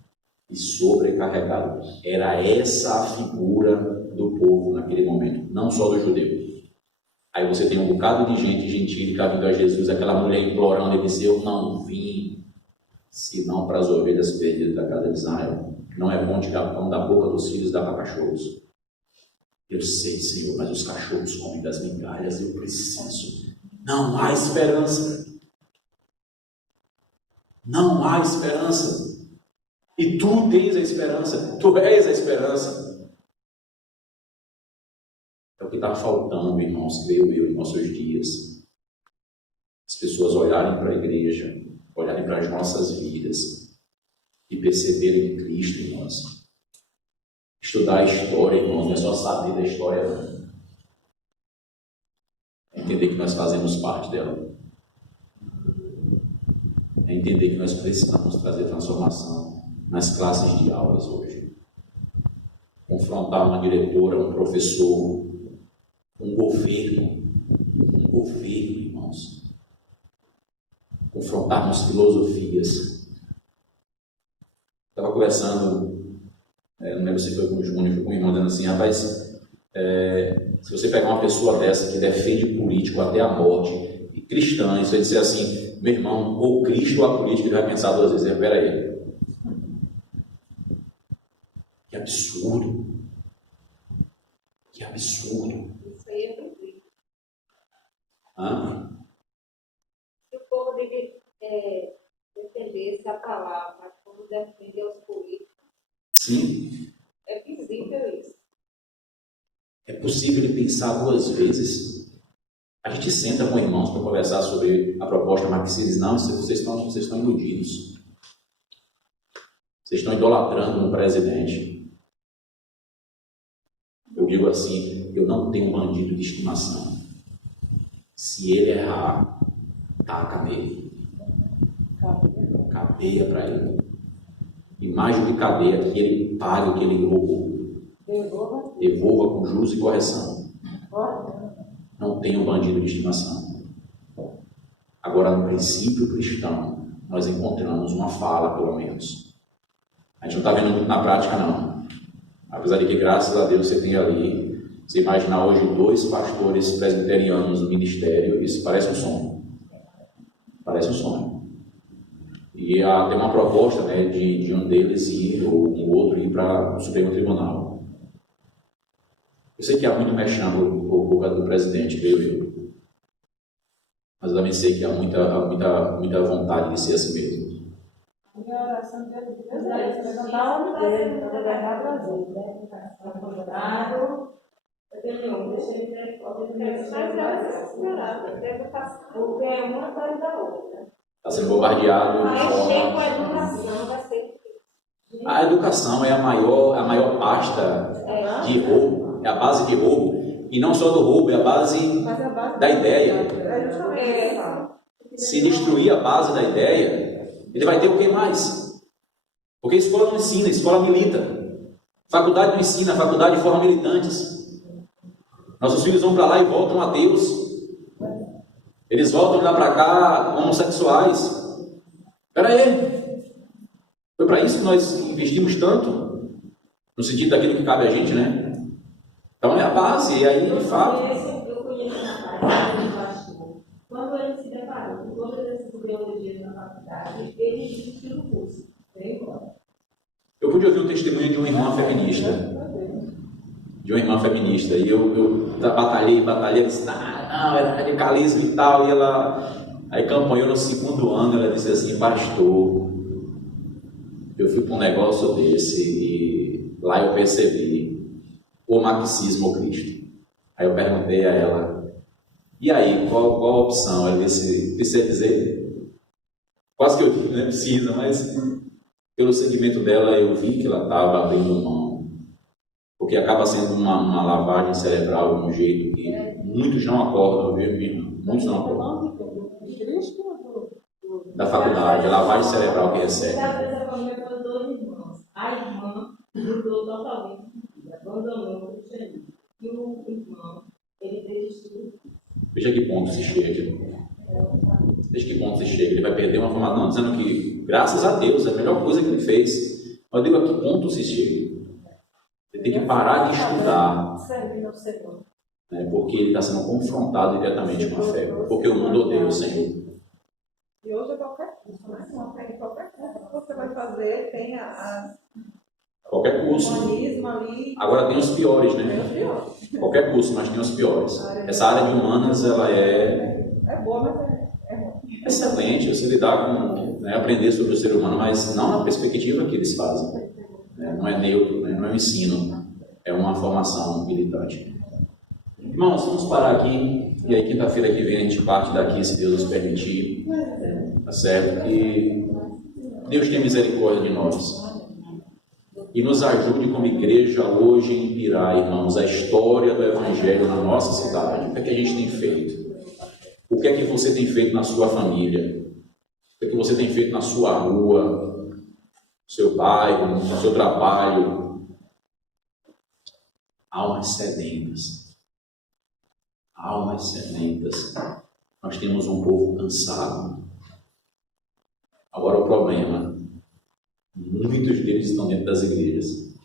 e sobrecarregado. Era essa a figura do povo naquele momento, não só do judeu. Aí você tem um bocado de gente gentílica vindo a Jesus, aquela mulher implorando, ele disse, eu não vim, senão para as ovelhas perdidas da casa de Israel. Não é bom tirar pão da boca dos filhos e dar para cachorros. Eu sei, Senhor, mas os cachorros comem das migalhas, eu preciso. Não há esperança. Não há esperança. E tu tens a esperança. Tu és a esperança. É o que está faltando, irmãos, creio eu, em nossos dias. As pessoas olharem para a igreja, olharem para as nossas vidas e perceberem Cristo em nós. Estudar a história, irmãos, não é só saber da história, não. É entender que nós fazemos parte dela. É entender que nós precisamos trazer transformação nas classes de aulas hoje. Confrontar uma diretora, um professor, um governo, irmãos. Confrontarmos filosofias. Estava conversando, não lembro se foi com o Júnior, foi com o irmão, dizendo assim, rapaz, se você pegar uma pessoa dessa que defende político até a morte, e cristã, e você dizer assim, meu irmão, ou Cristo ou a política, ele vai pensar duas vezes, espera aí. Que absurdo. Que absurdo. Isso aí é tranquilo. Se o povo deve defender a palavra, como defender os políticos. Sim. É visível isso. É possível ele pensar duas vezes. A gente senta com irmãos para conversar sobre a proposta marxista e diz, não, vocês estão iludidos. Vocês estão idolatrando um presidente. Eu digo assim, eu não tenho um bandido de estimação. Se ele errar, taca nele. Cadeia para ele. E mais do que cadeia, que ele pague o que ele roubou. Devolva com juros e correção. Não tenha um bandido de estimação. Agora, no princípio cristão, nós encontramos uma fala, pelo menos. A gente não está vendo muito na prática, não. Apesar de que, graças a Deus, você tem ali, você imaginar hoje 2 pastores presbiterianos no ministério, isso parece um sonho. Parece um sonho. E tem uma proposta, né, de um deles ir, ou um outro ir para o Supremo Tribunal. Eu sei que há muito mexendo por causa do presidente, creio eu. Mas eu também sei que há muita vontade de ser assim mesmo. A minha oração é Deus levantar o homem dele para governar o Brasil, né? Deixa ele ter porque é uma coisa da outra. Está sendo bombardeado. Mexer com a educação vai ser. A educação é a maior pasta de roubo, é a base de roubo. E não só do roubo, é a base da ideia. Se destruir a base da ideia, ele vai ter o que mais? Porque a escola não ensina, a escola milita. Faculdade não ensina, a faculdade forma militantes. Nossos filhos vão para lá e voltam ateus. Eles voltam lá para cá homossexuais. Espera aí. Foi para isso que nós investimos tanto? No sentido daquilo que cabe a gente, né? Então é a base, e aí de fato. Eu conheço uma parte do pastor. Quando ele se deparou com todas essas ideologias na faculdade, ele desistiu do curso. Eu pude ouvir um testemunho de uma irmã feminista. E eu batalhei, disse, não, era radicalismo e tal. E ela aí campanhou no 2º ano, ela disse assim, pastor, eu fui para um negócio desse e lá eu percebi o marxismo ou Cristo. Aí eu perguntei a ela, e aí, qual a opção? Ela disse, precisa dizer? Quase que eu digo, não precisa, mas pelo segmento dela eu vi que ela estava abrindo mão, porque acaba sendo uma lavagem cerebral de um jeito que muitos não acordam, viu, irmão? Muitos não acordam. Da faculdade, a lavagem cerebral que recebe. Essa família foram 2 irmãos. A irmã mudou totalmente. Abandonou o cristianismo. E o irmão, ele desistiu. Veja que ponto se chega. Veja que ponto se chega. Ele vai perder uma formação. Não, dizendo que, graças a Deus, é a melhor coisa que ele fez. Mas eu digo a que ponto se chega. Ele tem que parar de estudar. Né, porque ele está sendo confrontado diretamente com a fé. Porque o mundo odeia o Senhor. E hoje é qualquer curso, né? Qualquer curso que você vai fazer, tem Qualquer curso. ali. Agora tem os piores, né? Qualquer curso, mas tem os piores. Essa área de humanas, ela é boa, mas é ruim. excelente. Você lidar com, né, aprender sobre o ser humano, mas não na perspectiva que eles fazem. Né? Não é neutro, né? Não é um ensino, é uma formação militante. Irmãos, vamos parar aqui. E aí, quinta-feira que vem, a gente parte daqui, se Deus nos permitir. Tá certo? E Deus tem misericórdia de nós. E nos ajude como igreja hoje a inspirar, irmãos, a história do Evangelho na nossa cidade. O que é que a gente tem feito? O que é que você tem feito na sua família? O que é que você tem feito na sua rua, no seu bairro, no seu trabalho? Almas sedentas. Almas sedentas. Nós temos um povo cansado. Agora o problema, muitos deles estão dentro das igrejas.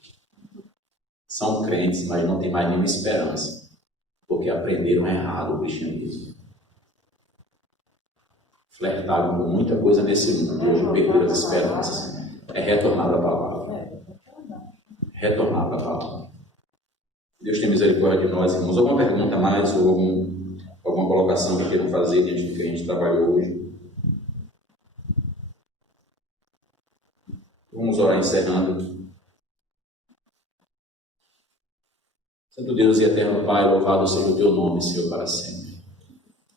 São crentes, mas não tem mais nenhuma esperança, porque aprenderam errado o cristianismo. Flertaram com muita coisa nesse mundo e hoje perderam as esperanças. É retornar à palavra. Retornar à palavra. Deus tem misericórdia de nós, irmãos. Alguma pergunta a mais ou alguma colocação que queiram fazer diante do que a gente trabalhou hoje? Vamos orar encerrando. Santo Deus e eterno Pai, louvado seja o teu nome, Senhor, para sempre.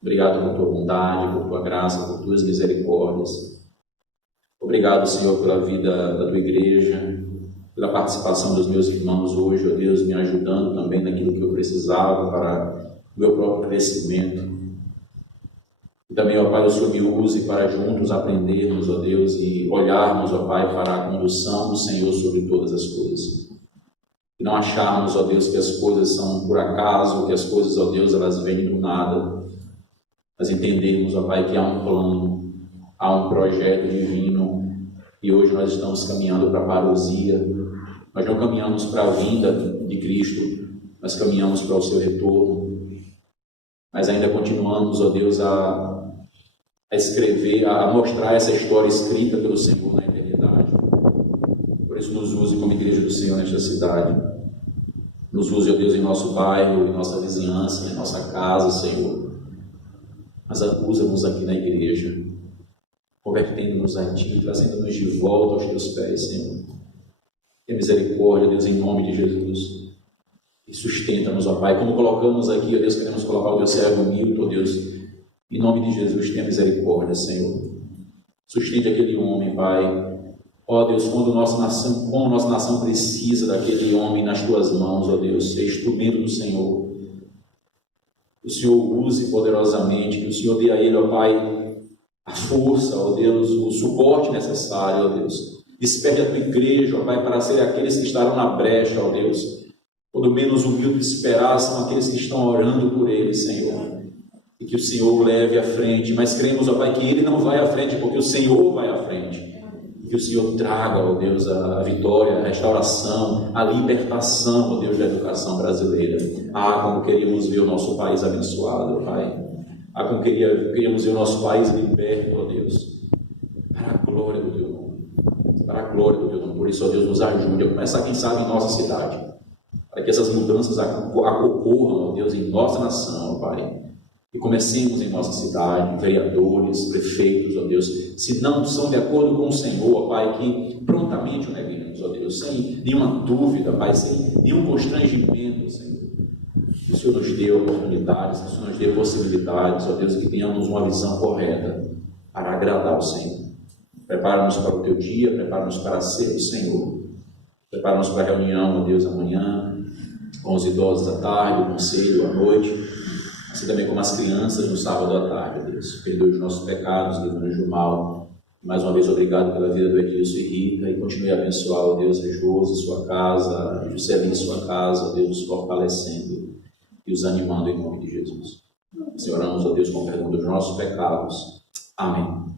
Obrigado por tua bondade, por tua graça, por tuas misericórdias. Obrigado, Senhor, pela vida da tua igreja, pela participação dos meus irmãos hoje, ó Deus, me ajudando também naquilo que eu precisava para o meu próprio crescimento. E também, ó Pai, o Senhor me use para juntos aprendermos, ó Deus, e olharmos, ó Pai, para a condução do Senhor sobre todas as coisas. E não acharmos, ó Deus, que as coisas são por acaso, que as coisas, ó Deus, elas vêm do nada. Mas entendermos, ó Pai, que há um plano, há um projeto divino, e hoje nós estamos caminhando para a parousia. Nós não caminhamos para a vinda de Cristo, nós caminhamos para o seu retorno. Mas ainda continuamos, ó Deus, a escrever, a mostrar essa história escrita pelo Senhor na eternidade. Por isso nos use como igreja do Senhor nesta cidade. Nos use, ó Deus, em nosso bairro, em nossa vizinhança, em nossa casa, Senhor. Mas usa-nos aqui na igreja, convertendo-nos a Ti, trazendo-nos de volta aos Teus pés, Senhor. Tenha misericórdia, Deus, em nome de Jesus. E sustenta-nos, ó Pai, como colocamos aqui, ó Deus, queremos colocar o Teu servo Milton, ó Deus, em nome de Jesus, tenha misericórdia, Senhor. Sustente aquele homem, Pai. Ó Deus, como nossa nação precisa daquele homem nas Tuas mãos, ó Deus, ser instrumento do Senhor. Que o Senhor use poderosamente, que o Senhor dê a ele, ó Pai, a força, ó Deus, o suporte necessário, ó Deus. Desperte a Tua igreja, ó Pai, para ser aqueles que estarão na brecha, ó Deus. Quando menos humilde esperar, são aqueles que estão orando por ele, Senhor. E que o Senhor o leve à frente. Mas cremos, ó Pai, que ele não vai à frente, porque o Senhor vai à frente. E que o Senhor traga, ó Deus, a vitória, a restauração, a libertação, ó Deus, da educação brasileira. Como queríamos ver o nosso país abençoado, ó Pai. Como queríamos ver o nosso país liberto, ó Deus. Para a glória do Teu nome. Para a glória do Teu nome. Por isso, ó Deus, nos ajude a começar, quem sabe, em nossa cidade. Para que essas mudanças ocorram, ó Deus, em nossa nação, ó Pai. E comecemos em nossa cidade, vereadores, prefeitos, ó Deus, se não são de acordo com o Senhor, ó Pai, que prontamente o neguemos, ó Deus, sem nenhuma dúvida, Pai, sem nenhum constrangimento, Senhor. Que o Senhor nos dê oportunidades, que o Senhor nos dê possibilidades, ó Deus, que tenhamos uma visão correta para agradar o Senhor. Prepara-nos para o Teu dia, prepara-nos para ser o Senhor. Prepara-nos para a reunião, ó Deus, amanhã, com os idosos à tarde, o conselho à noite, assim também como as crianças no sábado à tarde, ó Deus. Perdoe os nossos pecados, livra-nos do mal. Mais uma vez, obrigado pela vida do Edilson e Rita, e continue a abençoar, ó Deus, a Josi, sua casa, a Juscelino, sua casa, ó Deus, fortalecendo e os animando em nome de Jesus. Assim oramos, ó Deus, com o perdão dos nossos pecados. Amém.